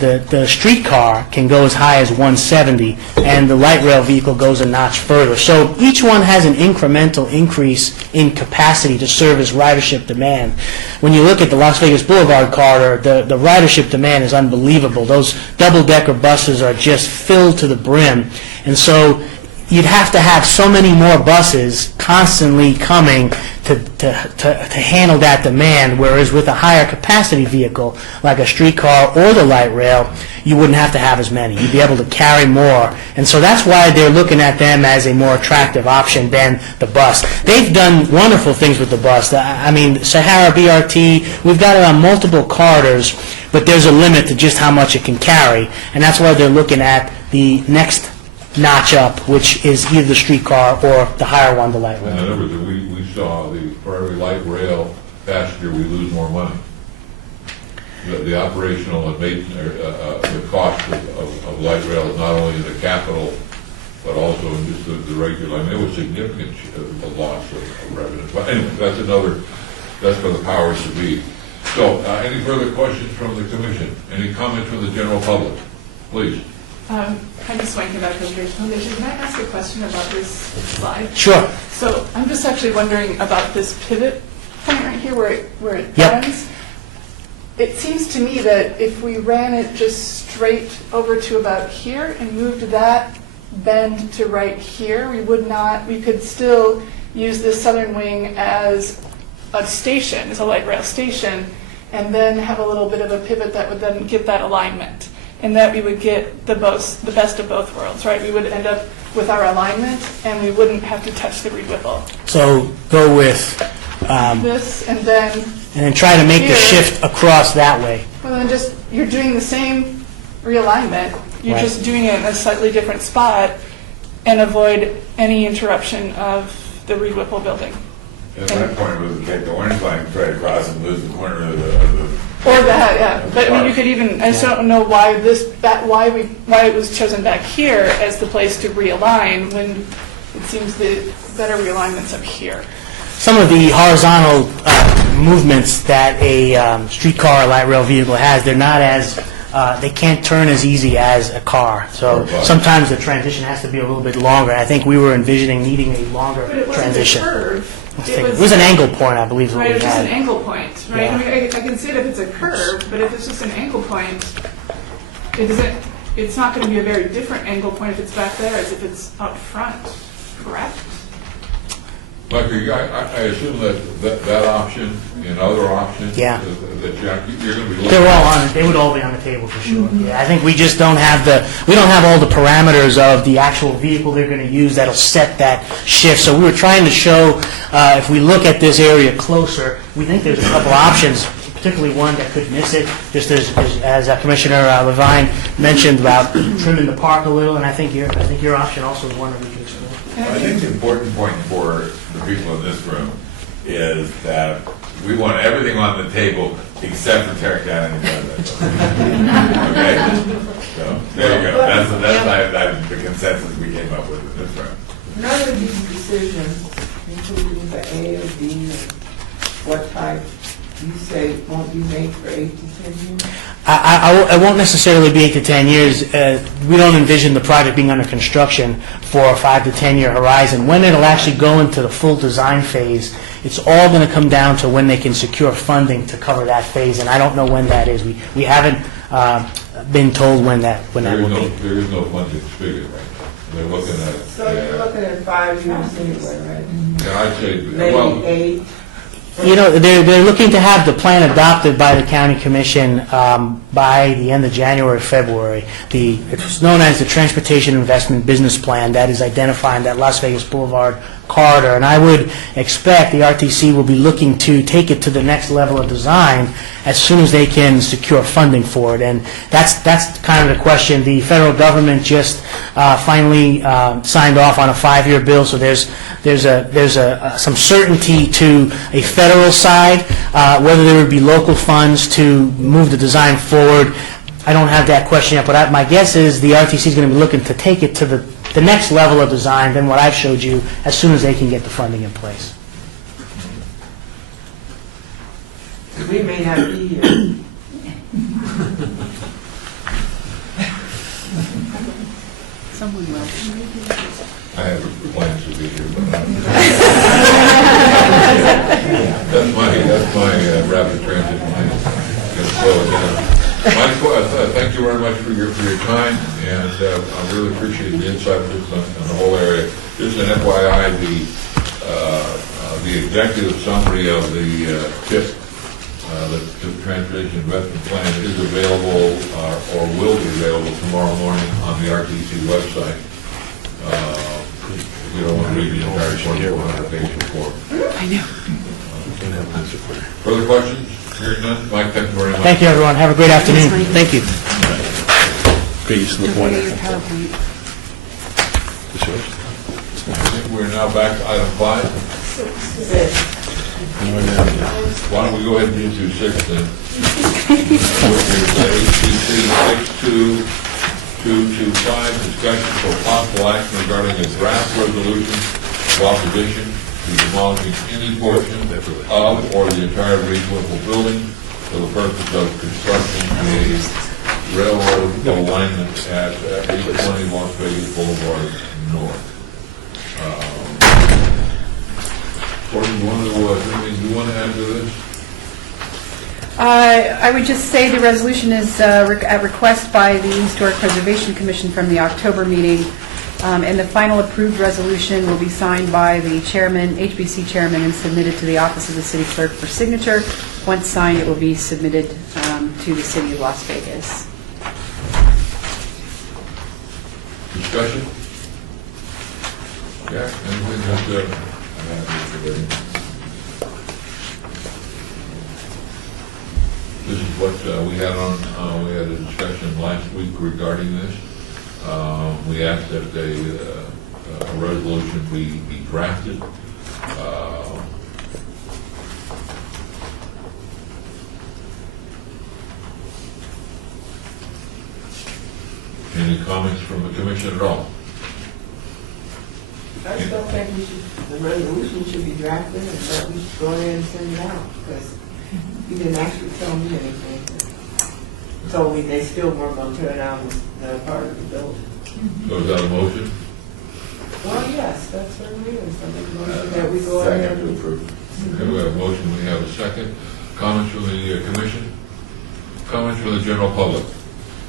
the streetcar can go as high as 170, and the light rail vehicle goes a notch further. So each one has an incremental increase in capacity to service ridership demand. When you look at the Las Vegas Boulevard corridor, the ridership demand is unbelievable. Those double-decker buses are just filled to the brim, and so you'd have to have so many more buses constantly coming to handle that demand, whereas with a higher capacity vehicle, like a streetcar or the light rail, you wouldn't have to have as many. You'd be able to carry more. And so that's why they're looking at them as a more attractive option than the bus. They've done wonderful things with the bus. I mean, Sahara BRT, we've got it on multiple corridors, but there's a limit to just how much it can carry. And that's why they're looking at the next notch up, which is either the streetcar or the higher one, the light rail. In other words, we saw for every light rail passenger, we lose more money. the operational and maintenance, the cost of light rail is not only in the capital, but also in just the regular, I mean, it was significant loss of revenue. But anyway, that's for the powers to be. So, any further questions from the commission? Any comments from the general public? Please. Heidi Swank, Conservation Foundation. Can I ask a question about this slide? Sure. So I'm just actually wondering about this pivot point right here where it Yep. ends. It seems to me that if we ran it just straight over to about here and moved that bend to right here, we could still use this southern wing as a station, as a light rail station, and then have a little bit of a pivot that would then give that alignment. And that we would get the best of both worlds, right? We would end up with our alignment, and we wouldn't have to touch the reed whipple. So go with, This, and then, and then try to make the Here. shift across that way. well, then just, you're doing the same realignment, you're Right. just doing it in a slightly different spot, and avoid any interruption of the reed whipple building. At that point, we would take the orange line straight across and lose the corner of the Or that, yeah. But I mean, you could even, I just don't know why why it was chosen back here as the place to realign when it seems the better realignment's up here. Some of the horizontal movements that a streetcar or light rail vehicle has, they're not as, they can't turn as easy as a car. So sometimes the transition has to be a little bit longer. I think we were envisioning needing a longer But it wasn't a transition. curve. It was an angle point, I believe, is what Right, we it's just an had. angle point, right? Yeah. I mean, I can see it if it's a curve, but if it's just an angle point, it's not going to be a very different angle point if it's back there as if it's up front, correct? Michael, I assume that option and other options. Yeah. That Jack, you're going to be looking They're all at. on, they would all be on the table for sure. Yeah, I think we just don't have we don't have all the parameters of the actual vehicle they're going to use that'll set that shift. So we were trying to show, if we look at this area closer, we think there's a couple options, particularly one that could miss it, just as Commissioner Levine mentioned about trimming the park a little, and I think your option also is one that we can explore. I think the important point for the people in this room is that we want everything on the table except for tearing down any buildings. Okay? So, there you go. That's the consensus we came up with in this room. None of these decisions, including the A or B, what type, you say won't be made for 8 to 10 years? I won't necessarily be 8 to 10 years. We don't envision the project being under construction for a 5 to 10 year horizon. When it'll actually go into the full design phase, it's all going to come down to when they can secure funding to cover that phase, and I don't know when that is. We haven't been told when that will be. There is no funding spigot right now. They're looking at. So you're looking at 5 years anyway, right? Yeah, I'd say, well, Maybe 8. You know, they're looking to have the plan adopted by the county commission by the end of January, February. It's known as the Transportation Investment Business Plan that is identifying that Las Vegas Boulevard corridor, and I would expect the RTC will be looking to take it to the next level of design as soon as they can secure funding for it, and that's kind of the question. The federal government just finally signed off on a 5-year bill, so there's some certainty to a federal side, whether there would be local funds to move the design forward. I don't have that question yet, but my guess is the RTC is going to be looking to take it to the next level of design than what I've showed you as soon as they can get the funding in place. We may not be here. Someone will. I have plans to be here, but that's my rapid transit plan. Gonna slow it down. Mike, thank you very much for your time, and I really appreciate the insight on the whole area. Just an FYI, the executive summary of the TIP, the Transportation Investment Plan, is available or will be available tomorrow morning on the RTC website. If you don't want to read the entire 400-page report. I know. Further questions? Hearing none. Mike, thank you very much. Thank you, everyone. Have a great afternoon. Thank you. Great use of the What pointer. are your PowerPoint? I think we're now back to item 5. Why don't we go ahead and do 6 then? Which is HPC 62225, discussion for possible action regarding a draft resolution of opposition to demolishing any portion of or the entire Reed Whipple building for the purpose of constructing a railroad alignment at 820 Las Vegas Boulevard North. Gordon, do you want to add to this? I would just say the resolution is a request by the Historic Preservation Commission from the October meeting, and the final approved resolution will be signed by the chairman, HBC chairman, and submitted to the office of the city clerk for signature. Once signed, it will be submitted to the city of Las Vegas. Discussion? Yeah, anything that, this is what we had we had a discussion last week regarding this. We asked that a resolution be drafted. Any comments from the commission at all? I still think the resolution should be drafted and that we should go ahead and send it out, because you didn't actually tell me anything. You told me they still weren't going to tear down the part of the building. So is that a motion? Well, yes, that's certainly is something that we go ahead Second to and approve. Okay, we have a motion, we have a second. Comments from the commission? Comments from the general public?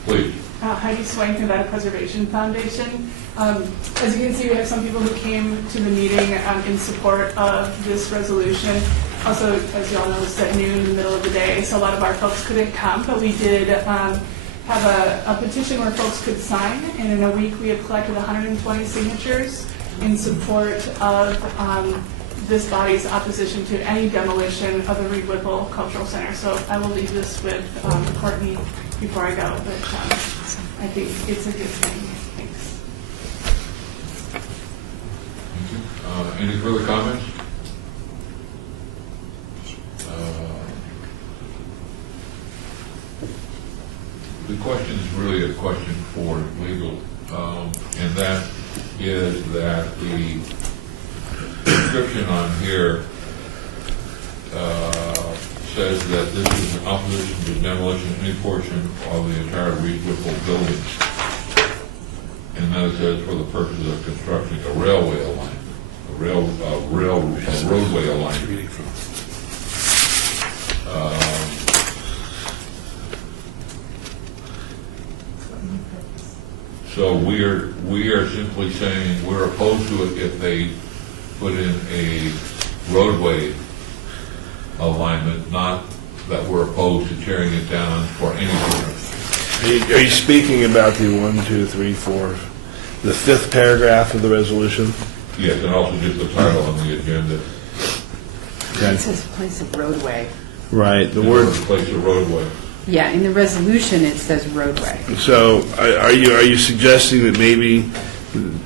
Please. Heidi Swain, Nevada Preservation Foundation. As you can see, we have some people who came to the meeting in support of this resolution. Also, as you all know, it's at noon in the middle of the day, so a lot of our folks couldn't come, but we did have a petition where folks could sign, and in a week we had collected 120 signatures in support of this body's opposition to any demolition of the Reed Whipple Cultural Center. So I will leave this with Courtney before I go, but I think it's a good thing. Thanks. Any further comments? The question is really a question for legal, and that is that the description on here says that this is an opposition to demolition of any portion of the entire Reed Whipple building. And then it says for the purpose of constructing a railway alignment, a roadway alignment. So we are simply saying we're opposed to it if they put in a roadway alignment, not that we're opposed to tearing it down for any purpose. Are you speaking about the 1, 2, 3, 4, the 5th paragraph of the resolution? Yes, and also just the title on the agenda. Okay. It says place of roadway. Right, the word. Place of roadway. Yeah, in the resolution it says roadway. So are you suggesting that maybe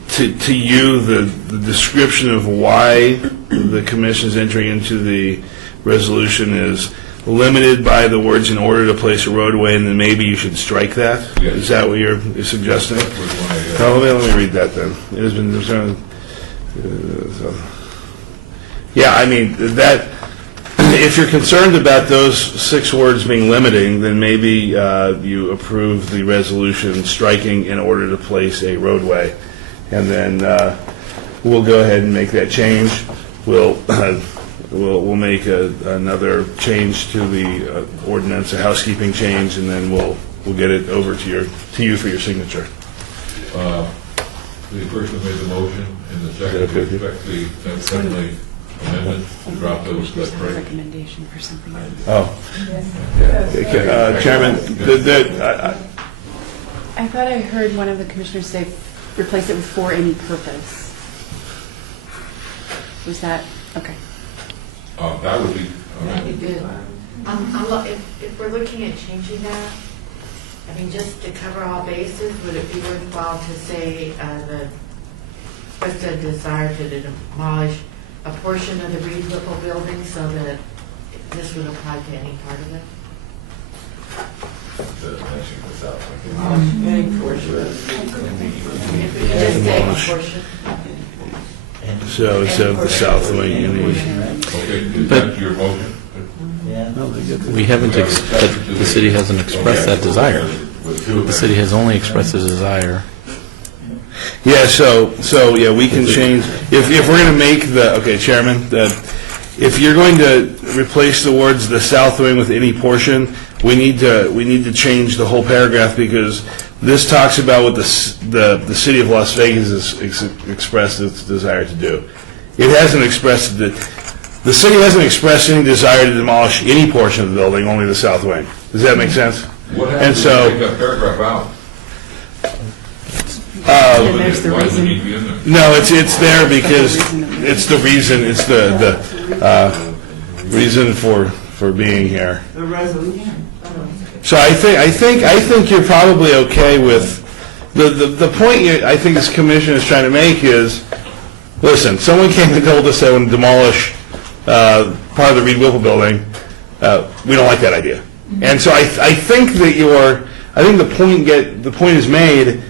to you the description of why the commission is entering into the resolution is limited by the words "in order to place a roadway," and then maybe you should strike that? Yes. Is that what you're suggesting? Let me read that then. It has been yeah, I mean that. If you're concerned about those 6 words being limiting, then maybe you approve the resolution striking "in order to place a roadway," and then we'll go ahead and make that change. We'll make another change to the ordinance, a housekeeping change, and then we'll get it over to you for your signature. The person made the motion, and the second to respect the friendly amendment to drop those correct. Recommendation for something else. Oh, Chairman, I thought I heard one of the commissioners say replace it with "for any purpose." Was that, okay. That would be, Yeah, we did. If we're looking at changing that, I mean, just to cover all bases, would it be worthwhile to say the expressed a desire to demolish a portion of the Reed Whipple building so that this would apply to any part of it? Any portion of If we could just say a portion. So instead of the south wing, Okay, is that your motion? We haven't, but the city hasn't expressed that desire. The city has only expressed a desire. yeah, so yeah, we can change, if we're going to make the, okay, Chairman, if you're going to replace the words "the south wing" with "any portion," we need to change the whole paragraph, because this talks about what the city of Las Vegas has expressed its desire to do. It hasn't expressed that, the city hasn't expressed any desire to demolish any portion of the building, only the south wing. Does that make sense? What And happens if so, you take that paragraph out? And there's the Why does it reason. need to be in there? no, it's there because it's the reason, it's the reason for being here. the resolution. So I think you're probably okay with, the point I think this commission is trying to make is, listen, someone came and told us they want to demolish part of the Reed Whipple building. We don't like that idea. And so I think that the point is made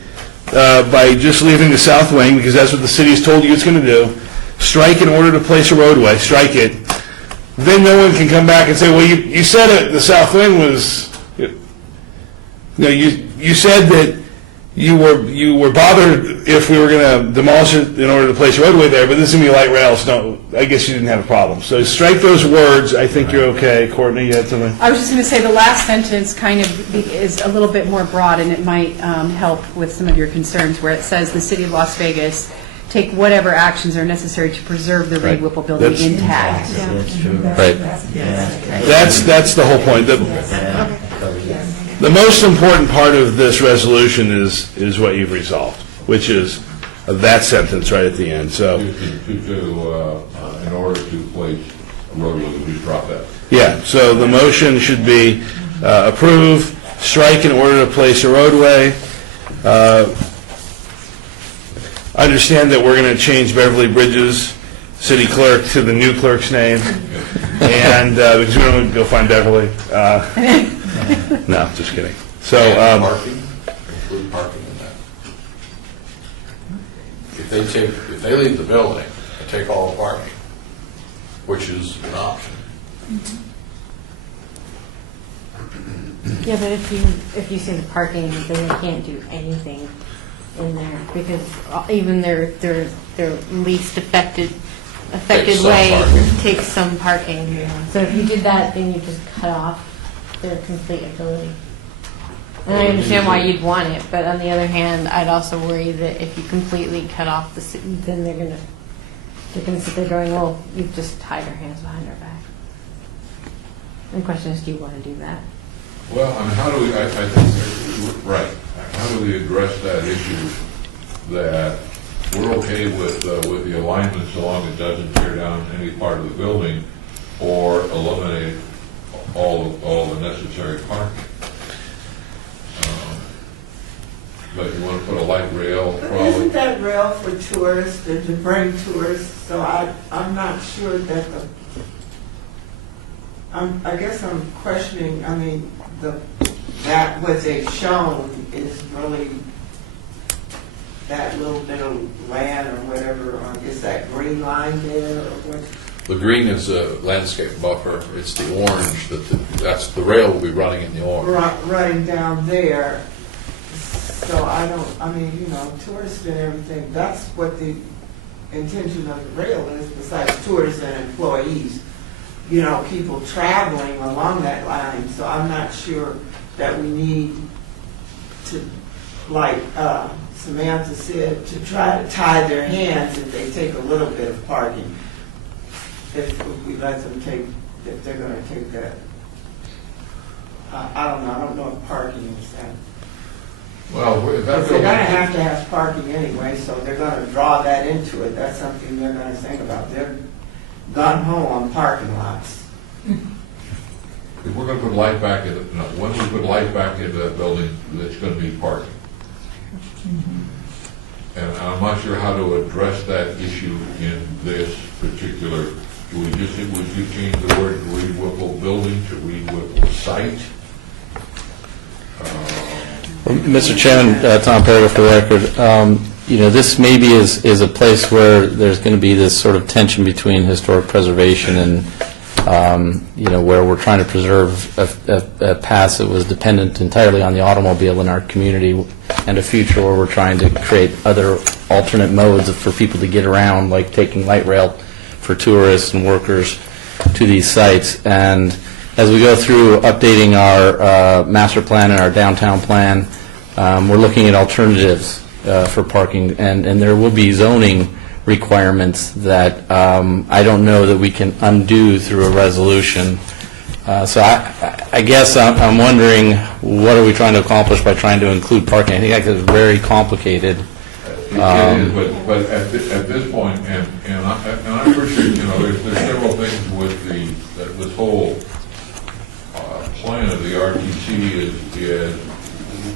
by just leaving the south wing, because that's what the city has told you it's going to do. Strike in order to place a roadway, strike it. Then no one can come back and say, well, you said it, the south wing was, you said that you were bothered if we were going to demolish it in order to place a roadway there, but this is going to be light rail, so I guess you didn't have a problem. So strike those words. I think you're okay. Courtney, you had something? I was just going to say, the last sentence kind of is a little bit more broad, and it might help with some of your concerns, where it says the city of Las Vegas take whatever actions are necessary to preserve the Reed Whipple building That's- intact. Right. That's the whole point. The most important part of this resolution is what you've resolved, which is that sentence right at the end. So, In order to place a roadway, we drop that. yeah, so the motion should be approve, strike in order to place a roadway. Understand that we're going to change Beverly Bridges city clerk to the new clerk's name, and because we don't want to go find Beverly. No, just kidding. So, Parking, include parking in that. If they leave the building and take all the parking, which is an option. Yeah, but if you say the parking, then you can't do anything in there, because even their least affected Takes some way parking. takes some parking. So if you did that, then you just cut off their complete ability. And I understand why you'd want it, but on the other hand, I'd also worry that if you completely cut off the city, then they're gonna sit there going, well, you've just tied our hands behind our back. And the question is, do you want to do that? Well, I mean, how do we, I think, right, how do we address that issue that we're okay with the alignment so long as it doesn't tear down any part of the building or eliminate all the necessary parking? But you want to put a light rail, But probably? isn't that rail for tourists, to bring tourists, so I'm not sure that I guess I'm questioning, I mean, that what they've shown is really that little bit of land or whatever, is that green line there or what? The green is a landscape buffer. It's the orange that's the rail will be running in the orange. Running down there. So I mean, tourists and everything, that's what the intention of the rail is, besides tourists and employees. People traveling along that line, so I'm not sure that we need to, like Samantha said, to try to tie their hands if they take a little bit of parking. If we let them take, if they're gonna take that. I don't know if parking is that. Well, if But that's. they're gonna have to have parking anyway, so they're gonna draw that into it. That's something they're gonna think about. They're gung-ho on parking lots. If we're going to put light back in, when we put light back into that building, it's going to be parking. And I'm not sure how to address that issue in this particular just, would you change the word Reed Whipple building to Reed Whipple site? Mr. Chairman, Tom Perrigo for the record, this maybe is a place where there's going to be this sort of tension between historic preservation and, where we're trying to preserve a past that was dependent entirely on the automobile in our community, and a future where we're trying to create other alternate modes for people to get around, like taking light rail for tourists and workers to these sites. And as we go through updating our master plan and our downtown plan, we're looking at alternatives for parking, and there will be zoning requirements that I don't know that we can undo through a resolution. So I guess I'm wondering, what are we trying to accomplish by trying to include parking? I think that is very complicated. It is, but at this point, and I appreciate, there's several things with this whole plan of the RTC is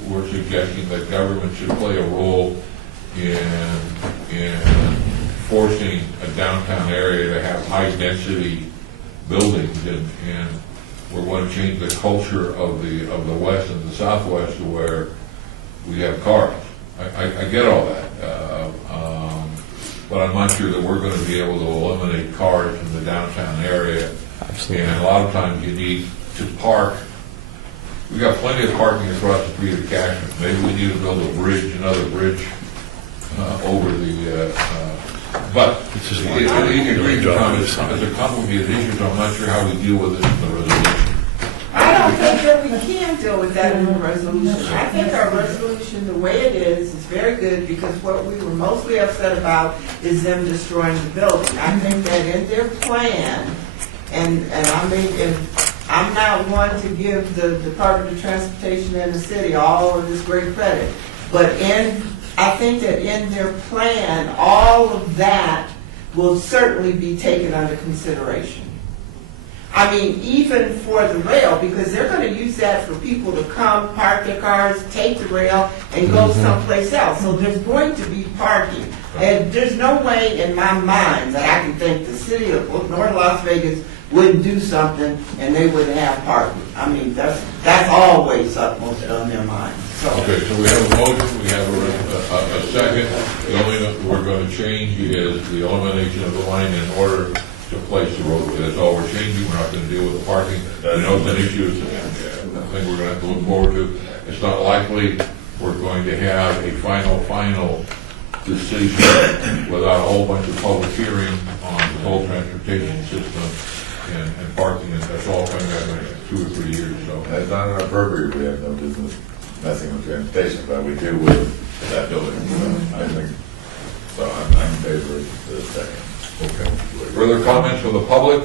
we're suggesting that government should play a role in forcing a downtown area to have high-density buildings, and we want to change the culture of the West and the Southwest to where we have cars. I get all that, but I'm not sure that we're going to be able to eliminate cars in the downtown area. Absolutely. And a lot of times you need to park. We've got plenty of parking across the street at Cashman. Maybe we need to build a bridge, another bridge over the, but It's just it one agrees as a complicated issue, so I'm not sure how we deal with it in the resolution. I don't think that we can deal with that in the resolution. I think our resolution, the way it is very good, because what we were mostly upset about is them destroying the building. I think that in their plan, and I mean, if I'm not one to give the Department of Transportation and the city all of this great credit, but I think that in their plan, all of that will certainly be taken under consideration. I mean, even for the rail, because they're going to use that for people to come, park their cars, take the rail, and go someplace else. So there's going to be parking. And there's no way in my mind that I can think the city of North Las Vegas wouldn't do something and they wouldn't have parking. I mean, that's always upmost on their mind. So. Okay, so we have a motion, we have a second. The only thing we're going to change is the elimination of the line in order to place the roadway. That's all we're changing. We're not going to deal with the parking. I know it's an issue, it's a thing we're going to have to look forward to. It's not likely we're going to have a final decision without a whole bunch of public hearing on the whole transportation system and parking, and that's all coming out in 2 or 3 years. So That's not in our purview. We have no business messing with transportation, but we do with that building. So I think, so I'm in favor of the second. okay. Further comments from the public,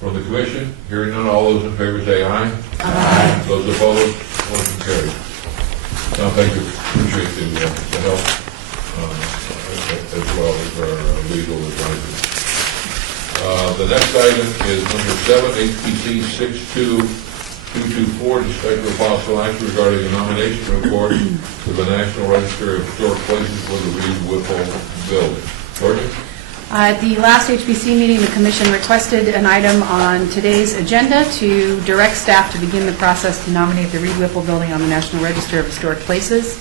from the commission? Hearing none, all those in favor say aye. Aye. Those opposed, motion carried. No, thank you. Appreciate the help, as well as our legal advisors. The next item is number 7, HPC 62224, discussion of possible action regarding a nomination report to the National Register of Historic Places for the Reed Whipple building. Georgia? At the last HBC meeting, the commission requested an item on today's agenda to direct staff to begin the process to nominate the Reed Whipple Building on the National Register of Historic Places.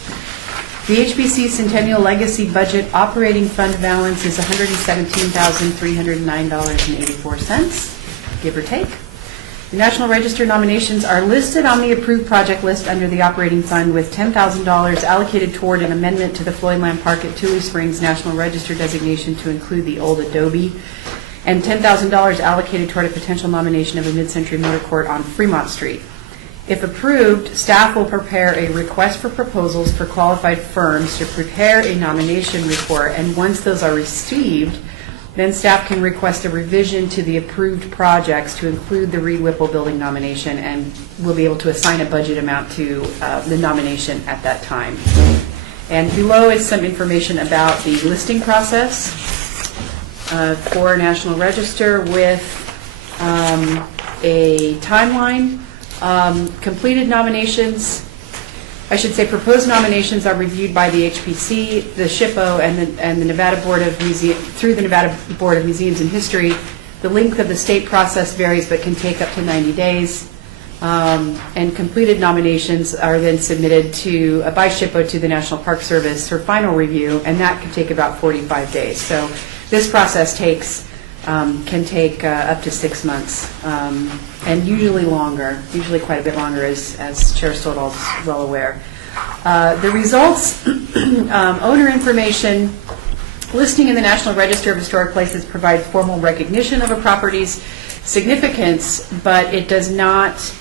The HBC Centennial Legacy Budget Operating Fund balance is $117,309.84, give or take. The National Register nominations are listed on the approved project list under the operating fund, with $10,000 allocated toward an amendment to the Floyd Lamb Park at Tule Springs National Register designation to include the old Adobe, and $10,000 allocated toward a potential nomination of a mid-century motor court on Fremont Street. If approved, staff will prepare a request for proposals for qualified firms to prepare a nomination report, and once those are received, then staff can request a revision to the approved projects to include the Reed Whipple building nomination, and we'll be able to assign a budget amount to the nomination at that time. And below is some information about the listing process for National Register with a timeline. Completed nominations, I should say proposed nominations, are reviewed by the HPC, the SHPO, and the Nevada Board of Museums, through the Nevada Board of Museums and History. The length of the state process varies but can take up to 90 days. And completed nominations are then submitted by SHPO to the National Park Service for final review, and that can take about 45 days. So this process can take up to 6 months, and usually longer, usually quite a bit longer, as Chair Stoddard is well aware. The results, owner information, listing in the National Register of Historic Places provides formal recognition of a property's significance, but it does not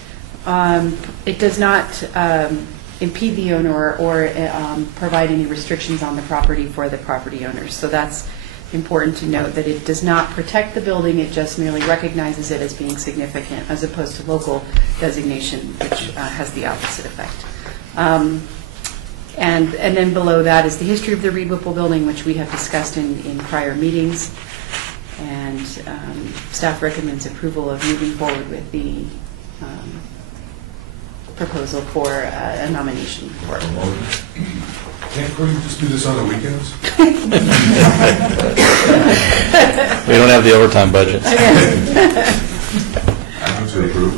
impede the owner or provide any restrictions on the property for the property owners. So that's important to note, that it does not protect the building, it just merely recognizes it as being significant, as opposed to local designation, which has the opposite effect. And then below that is the history of the Reed Whipple building, which we have discussed in prior meetings. And staff recommends approval of moving forward with the proposal for a nomination for. Can't we just do this on the weekends? We don't have the overtime budget. I'm to approve.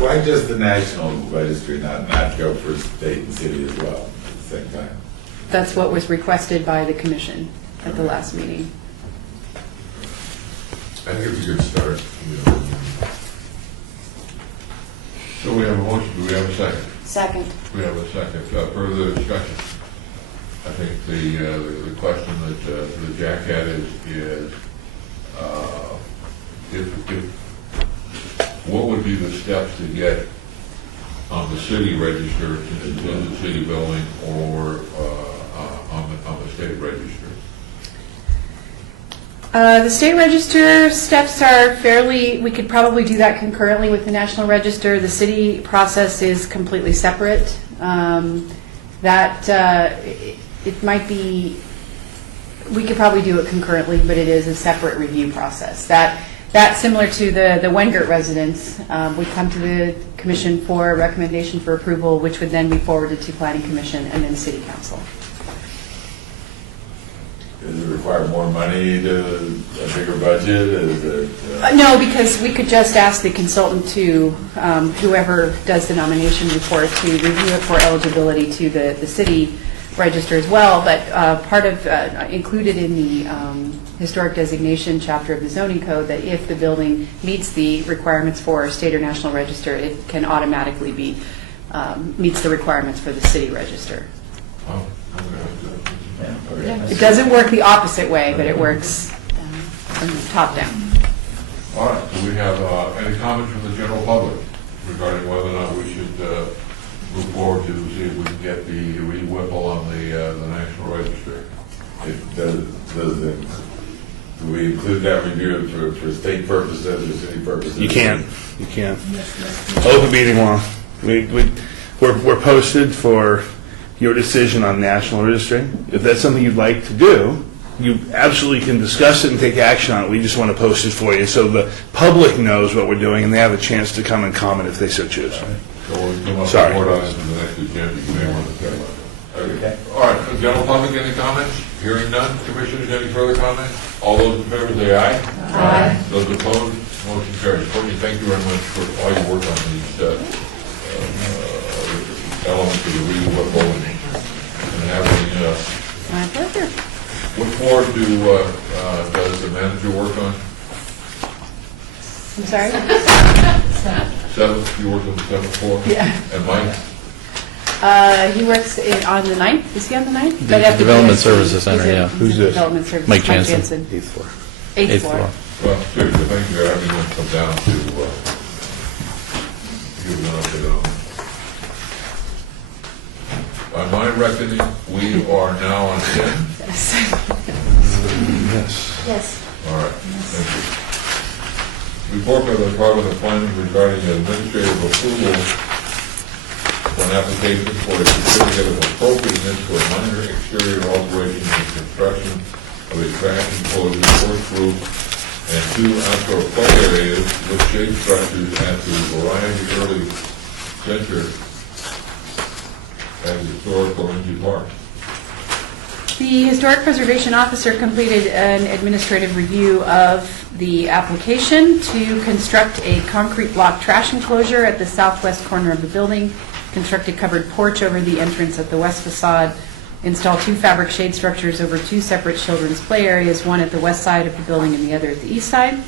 Why just the National Registry, not go for state and city as well at the same time? That's what was requested by the commission at the last meeting. I think it's a good start. So we have a motion, do we have a second? Second. We have a second. Further discussion? I think the question that Jack had is what would be the steps to get on the city register to the city building or on the state register? The state register steps are fairly, we could probably do that concurrently with the National Register. The city process is completely separate. It might be, we could probably do it concurrently, but it is a separate review process. That's similar to the Wengert residence. We come to the commission for a recommendation for approval, which would then be forwarded to Planning Commission and then City Council. Does it require more money, a bigger budget? Is it, No, because we could just ask the consultant to, whoever does the nomination report, to review it for eligibility to the city register as well. But part of, included in the historic designation chapter of the zoning code, that if the building meets the requirements for state or national register, it can automatically be, meets the requirements for the city register. Oh, okay. It doesn't work the opposite way, but it works from the top down. All right, do we have any comments from the general public regarding whether or not we should move forward to see if we can get the Reed Whipple on the National Register? do we include that review for state purposes or city purposes? You can't. Open meeting law. We're posted for your decision on national registry. If that's something you'd like to do, you absolutely can discuss it and take action on it. We just want to post it for you so the public knows what we're doing and they have a chance to come and comment if they so choose. So we'll come up Sorry. with more on this in the next agenda. You may want to tell about that. Okay. All right, general public, any comments? Hearing none. Commissioners, any further comments? All those in favor say aye. Aye. Those opposed, motion carries. Courtney, thank you very much for all your work on these elements of the Reed Whipple and having. My pleasure. What floor does the manager work on? I'm sorry? Seventh, you work on the seventh floor? Yeah. And Mike? He works on the 9th. Is he on the 9th? The Development Services Center, yeah. Who's this? Development Services. Mike Jansen. 8th floor. 8th floor. Well, seriously, thank you for having them come down to give an update on it. By my reckoning, we are now on 10. Yes. Yes. All right, thank you. Report by the Department of Planning regarding administrative approval for an application for a certificate of appropriateness for a minor exterior alteration and construction of a trash enclosure, porch roof, and 2 outdoor play areas with shade structures at the Variety Early Center at historic Orange Park. The Historic Preservation Officer completed an administrative review of the application to construct a concrete block trash enclosure at the southwest corner of the building, construct a covered porch over the entrance of the west facade, install 2 fabric shade structures over 2 separate children's play areas, one at the west side of the building and the other at the east side.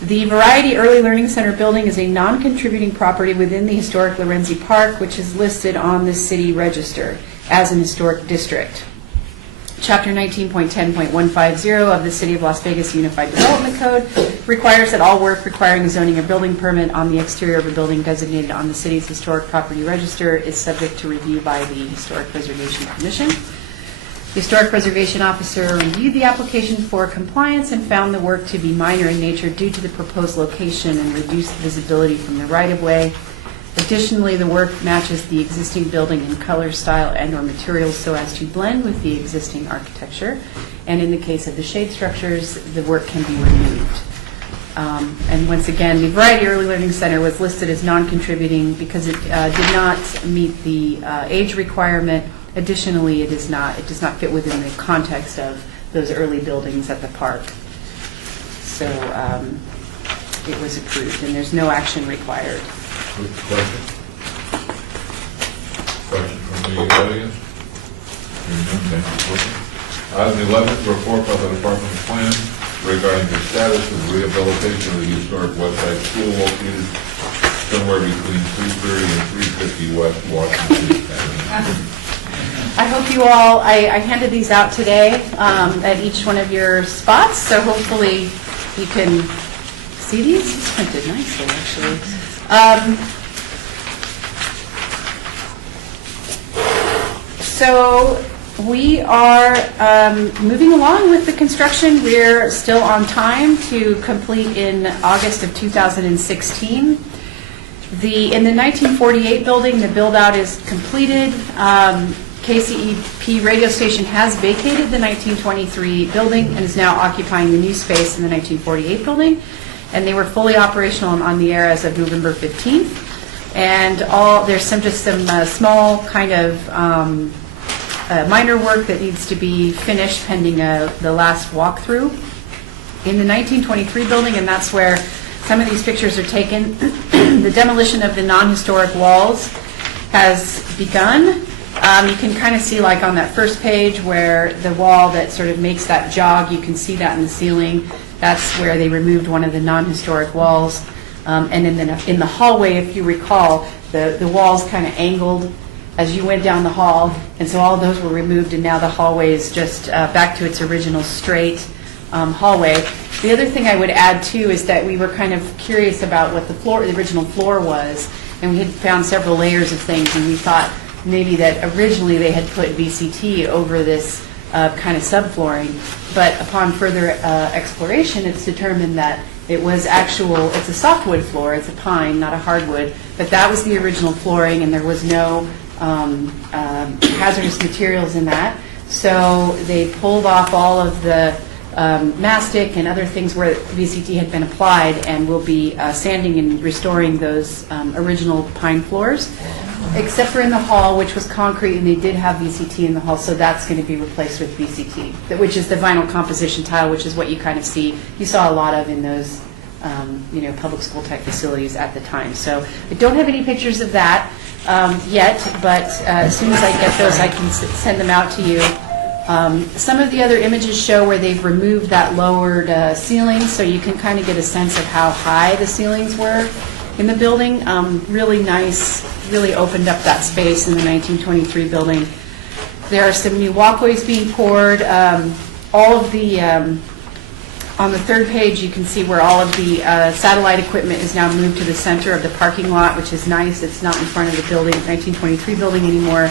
The Variety Early Learning Center building is a non-contributing property within the historic Lorenzi Park, which is listed on the city register as an historic district. Chapter 19.10.150 of the City of Las Vegas Unified Development Code requires that all work requiring zoning or building permit on the exterior of a building designated on the city's historic property register is subject to review by the Historic Preservation Commission. The Historic Preservation Officer reviewed the application for compliance and found the work to be minor in nature due to the proposed location and reduced visibility from the right-of-way. Additionally, the work matches the existing building in color, style, and/or materials so as to blend with the existing architecture. And in the case of the shade structures, the work can be removed. And once again, the Variety Early Learning Center was listed as non-contributing because it did not meet the age requirement. Additionally, it does not fit within the context of those early buildings at the park. So it was approved, and there's no action required. Question? Question from the audience? Hearing none, thank you. Item 11, report by the Department of Plan regarding the status of rehabilitation of the historic West Side School located somewhere between 330 and 350 West Washington Avenue. I hope you all, I handed these out today at each one of your spots, so hopefully you can see these. It's printed nicely, actually. So we are moving along with the construction. We're still on time to complete in August of 2016. In the 1948 building, the build-out is completed. KCEP radio station has vacated the 1923 building and is now occupying the new space in the 1948 building. And they were fully operational on the air as of November 15th. And there's some small kind of minor work that needs to be finished pending the last walkthrough. In the 1923 building, and that's where some of these pictures are taken, the demolition of the non-historic walls has begun. You can kind of see, like on that first page, where the wall that sort of makes that jog, you can see that in the ceiling. That's where they removed one of the non-historic walls. And in the hallway, if you recall, the walls kind of angled as you went down the hall, and so all of those were removed, and now the hallway is just back to its original straight hallway. The other thing I would add, too, is that we were kind of curious about what the original floor was, and we had found several layers of things, and we thought maybe that originally they had put VCT over this kind of subflooring, but upon further exploration, it's determined that it's a softwood floor, it's a pine, not a hardwood, but that was the original flooring, and there was no hazardous materials in that. So they pulled off all of the mastic and other things where VCT had been applied, and will be sanding and restoring those original pine floors, except for in the hall, which was concrete, and they did have VCT in the hall, so that's going to be replaced with VCT, which is the vinyl composition tile, which is what you kind of you saw a lot of in those public school type facilities at the time. So I don't have any pictures of that yet, but as soon as I get those, I can send them out to you. Some of the other images show where they've removed that lowered ceiling, so you can kind of get a sense of how high the ceilings were in the building. Really nice, really opened up that space in the 1923 building. There are some new walkways being poured. All of the, on the third page, you can see where all of the satellite equipment is now moved to the center of the parking lot, which is nice. It's not in front of the building, 1923 building anymore.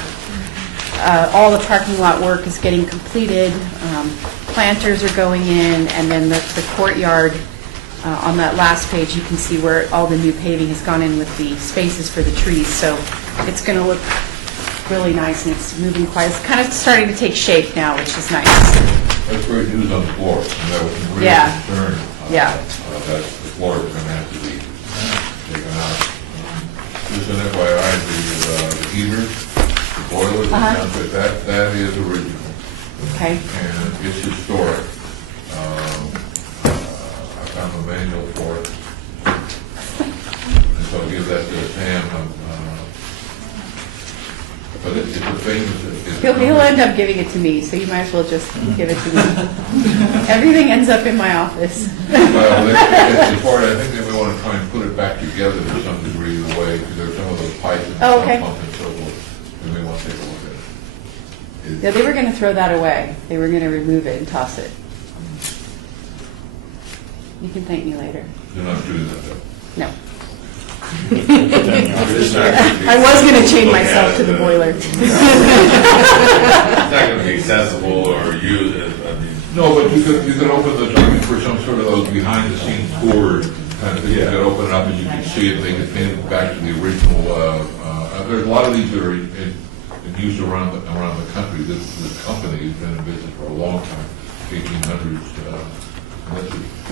All the parking lot work is getting completed. Planters are going in, and then the courtyard, on that last page, you can see where all the new paving has gone in with the spaces for the trees. So it's going to look really nice, and it's moving it's kind of starting to take shape now, which is nice. That's great news on the floor. That was a real concern. That the floor is going to have to be taken out. Just an FYI, the heater, the boiler, that is original. Okay. And it's historic. I found a manual for it. And so I'll give that to Pam. But it's a famous... He'll end up giving it to me, so you might as well just give it to me. Everything ends up in my office. Well, it's part, I think they may want to try and put it back together to some degree the way, because there's some of those pipes and Oh, okay. pump and so forth. They may want to take a look at it. Yeah, they were going to throw that away. They were going to remove it and toss it. You can thank me later. They're not doing that, though. No. I was going to chain myself to the boiler. It's not going to be accessible or used, I mean. No, but you could open the document for some sort of those behind-the-scenes tour kind of thing. You could open it up and you can see it, they could paint it back to the original. There's a lot of these that are in use around the country. This company has been in business for a long time, 1800s.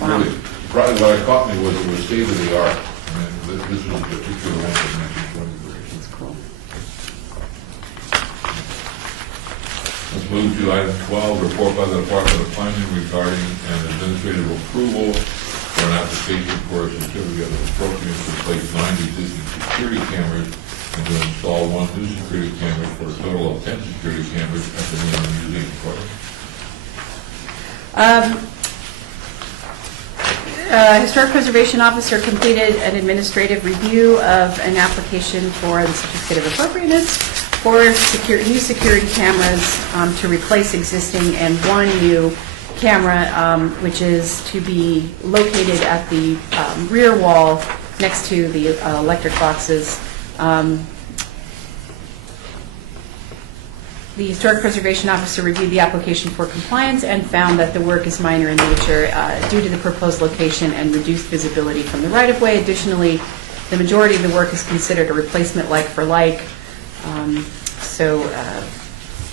Really, probably what caught me was it was state of the art. I mean, this was a particular one from 1923. That's cool. Let's move to item 12, report by the Department of Planning regarding an administrative approval for an application for a certificate of appropriateness to replace 9 existing security cameras and to install 1 new security camera for a total of 10 security cameras at the new museum park. Historic Preservation Officer completed an administrative review of an application for the certificate of appropriateness for new security cameras to replace existing and 1 new camera, which is to be located at the rear wall next to the electric boxes. The Historic Preservation Officer reviewed the application for compliance and found that the work is minor in nature due to the proposed location and reduced visibility from the right-of-way. Additionally, the majority of the work is considered a replacement like for like, so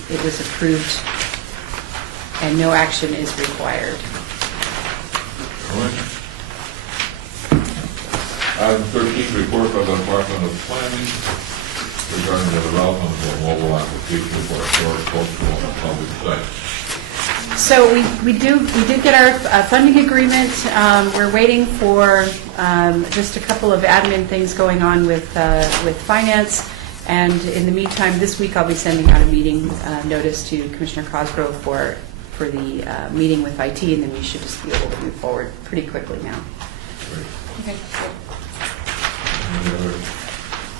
it was approved and no action is required. All right. Item 13, report by the Department of Planning regarding the development of a mobile application for historic, cultural, and public sites. So we did get our funding agreement. We're waiting for just a couple of admin things going on with finance. And in the meantime, this week I'll be sending out a meeting notice to Commissioner Cosgrove for the meeting with IT, and then we should just be able to move forward pretty quickly now. Great. Okay. Any other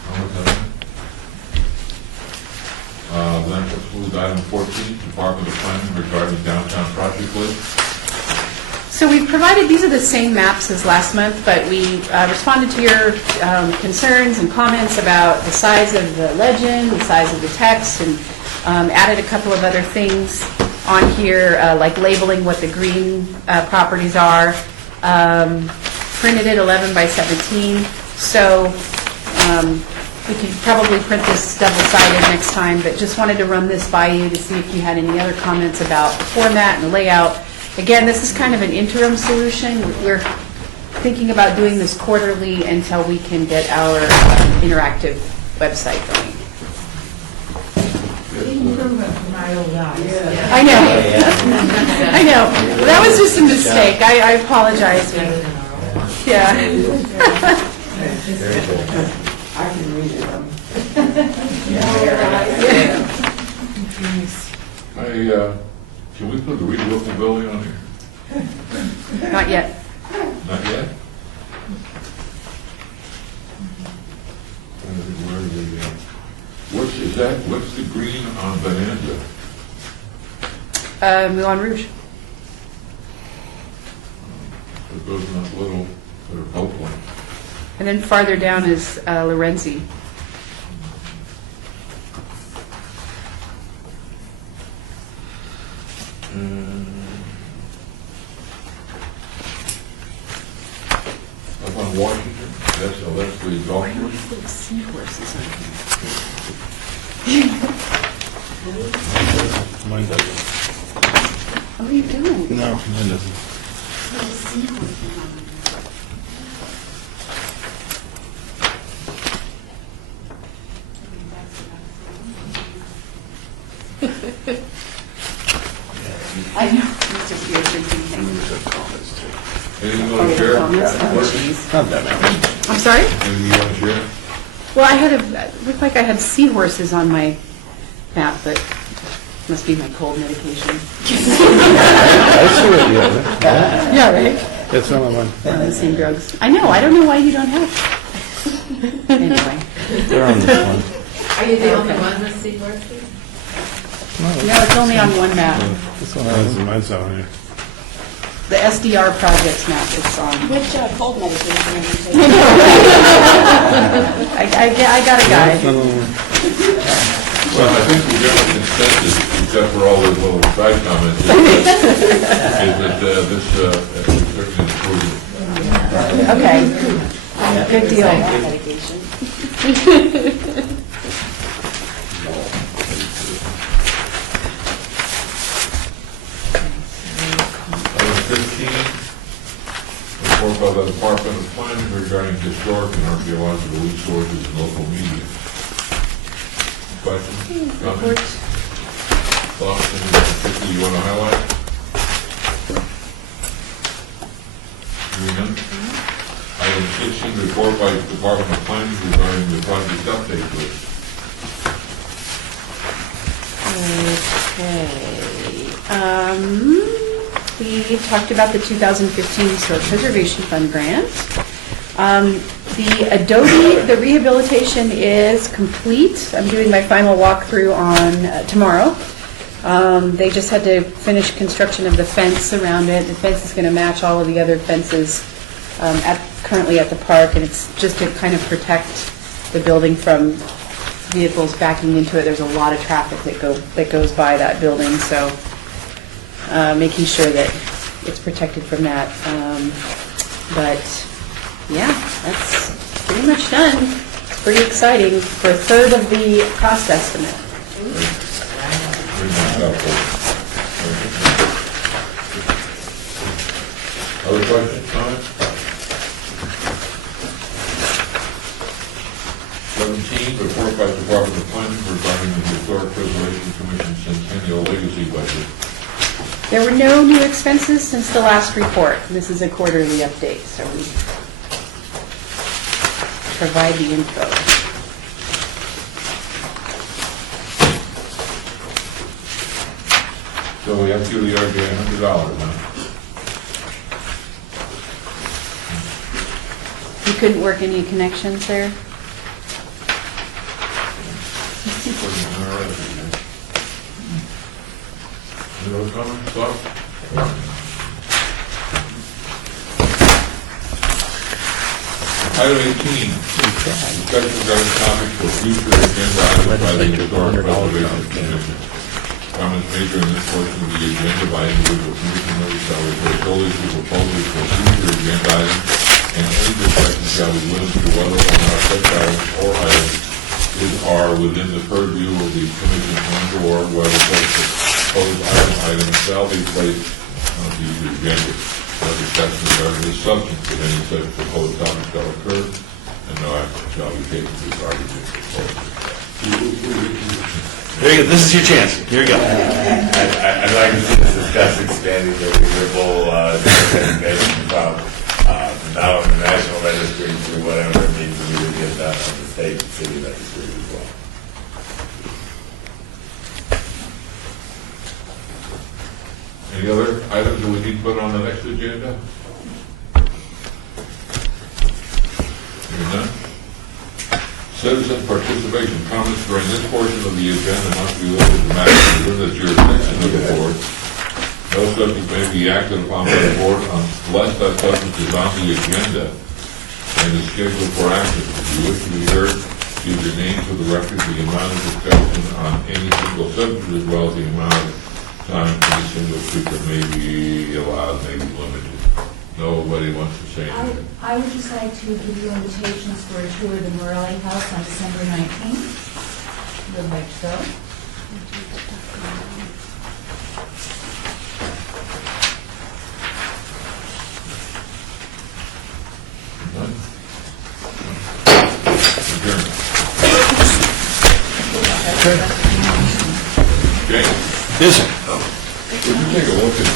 comments on that? Then let's move to item 14, Department of Planning regarding downtown project list. So we've provided, these are the same maps as last month, but we responded to your concerns and comments about the size of the legend, the size of the text, and added a couple of other things on here, like labeling what the green properties are. Printed it 11 by 17, so we could probably print this double-sided next time, but just wanted to run this by you to see if you had any other comments about the format and the layout. Again, this is kind of an interim solution. We're thinking about doing this quarterly until we can get our interactive website going. Improvement from my old eyes. I know. I know. Well, that was just a mistake. I apologize. Yeah. I can read it. Can we put the Reed Local building on here? Not yet. Not yet? What's the green on Bonanza? Moulin Rouge. It goes in that little, Oakland. And then farther down is Lorenzi. Up on Washington, that's the golf course. Little seahorses on Mine doesn't. What are you doing? No, mine doesn't. Little seahorses on Anything you want to share? I'm sorry? Anything you want to share? Well, I had looked like I had seahorses on my map, but must be my cold medication. Yeah, right? That's one of mine. The same drugs. I know, I don't know why you don't have. Anyway. They're on this one. Are you the only one with seahorses? No, it's only on one map. This one has mine's on here. The SDR projects map it's on. Which cold medication are you taking? I got a guide. Well, I think the general consensus, except for all those little side comments, is that this is certainly improved. Okay. Good deal. Item 15, report by the Department of Planning regarding historic and archaeological resources and local media. Questions, comments? Thoughts, anything particular you want to highlight? Hearing none? Item 16, report by the Department of Planning regarding the project update list. Okay. We talked about the 2015 Historic Preservation Fund grant. The Adobe, the rehabilitation is complete. I'm doing my final walkthrough on tomorrow. They just had to finish construction of the fence around it. The fence is going to match all of the other fences currently at the park, and it's just to kind of protect the building from vehicles backing into it. There's a lot of traffic that goes by that building, so making sure that it's protected from that. But yeah, that's pretty much done. It's pretty exciting for a third of the cost estimate. Very much helpful. Other questions, comments? 17, report by the Department of Planning regarding the Historic Preservation Commission Centennial Legacy Budget. There were no new expenses since the last report. This is a quarterly update, so we provide the info. So we have to give the RJ $100, huh? You couldn't work any connections there? Any other comments, thoughts? Item 18, discussion regarding topics for future agenda items by the Historic Preservation Commission. Comments made during this portion of the agenda by individual commission members shall refer solely to proposals for future agenda items, and any discussion shall be limited to whether or not such items or items are within the purview of the commission and/or whether such proposed items shall be placed on the agenda. No discussion regarding the substance of any such proposed topic shall occur, and no action shall be taken regarding the proposal. There you go. This is your chance. Here you go. I'd like to see us discuss expanding the renewable designation from not on the national registry to whatever it means we would get that on the state and city registry as well. Any other items that we need to put on the next agenda? Hearing none? Citizen participation comments during this portion of the agenda must be limited to matters within the jurisdiction of the board. No subject may be acted upon by the board unless that subject is on the agenda and is scheduled for action. If you wish to be heard, give your name for the record, the amount of discussion on any single subject, as well as the amount of time any single speaker may be allowed, may be limited. Nobody wants to say anything. I would just like to give you invitations for a tour of the Morelli House on December 19th. Would like to go? None? Adjourned. Okay. Yes, sir. Would you take a look at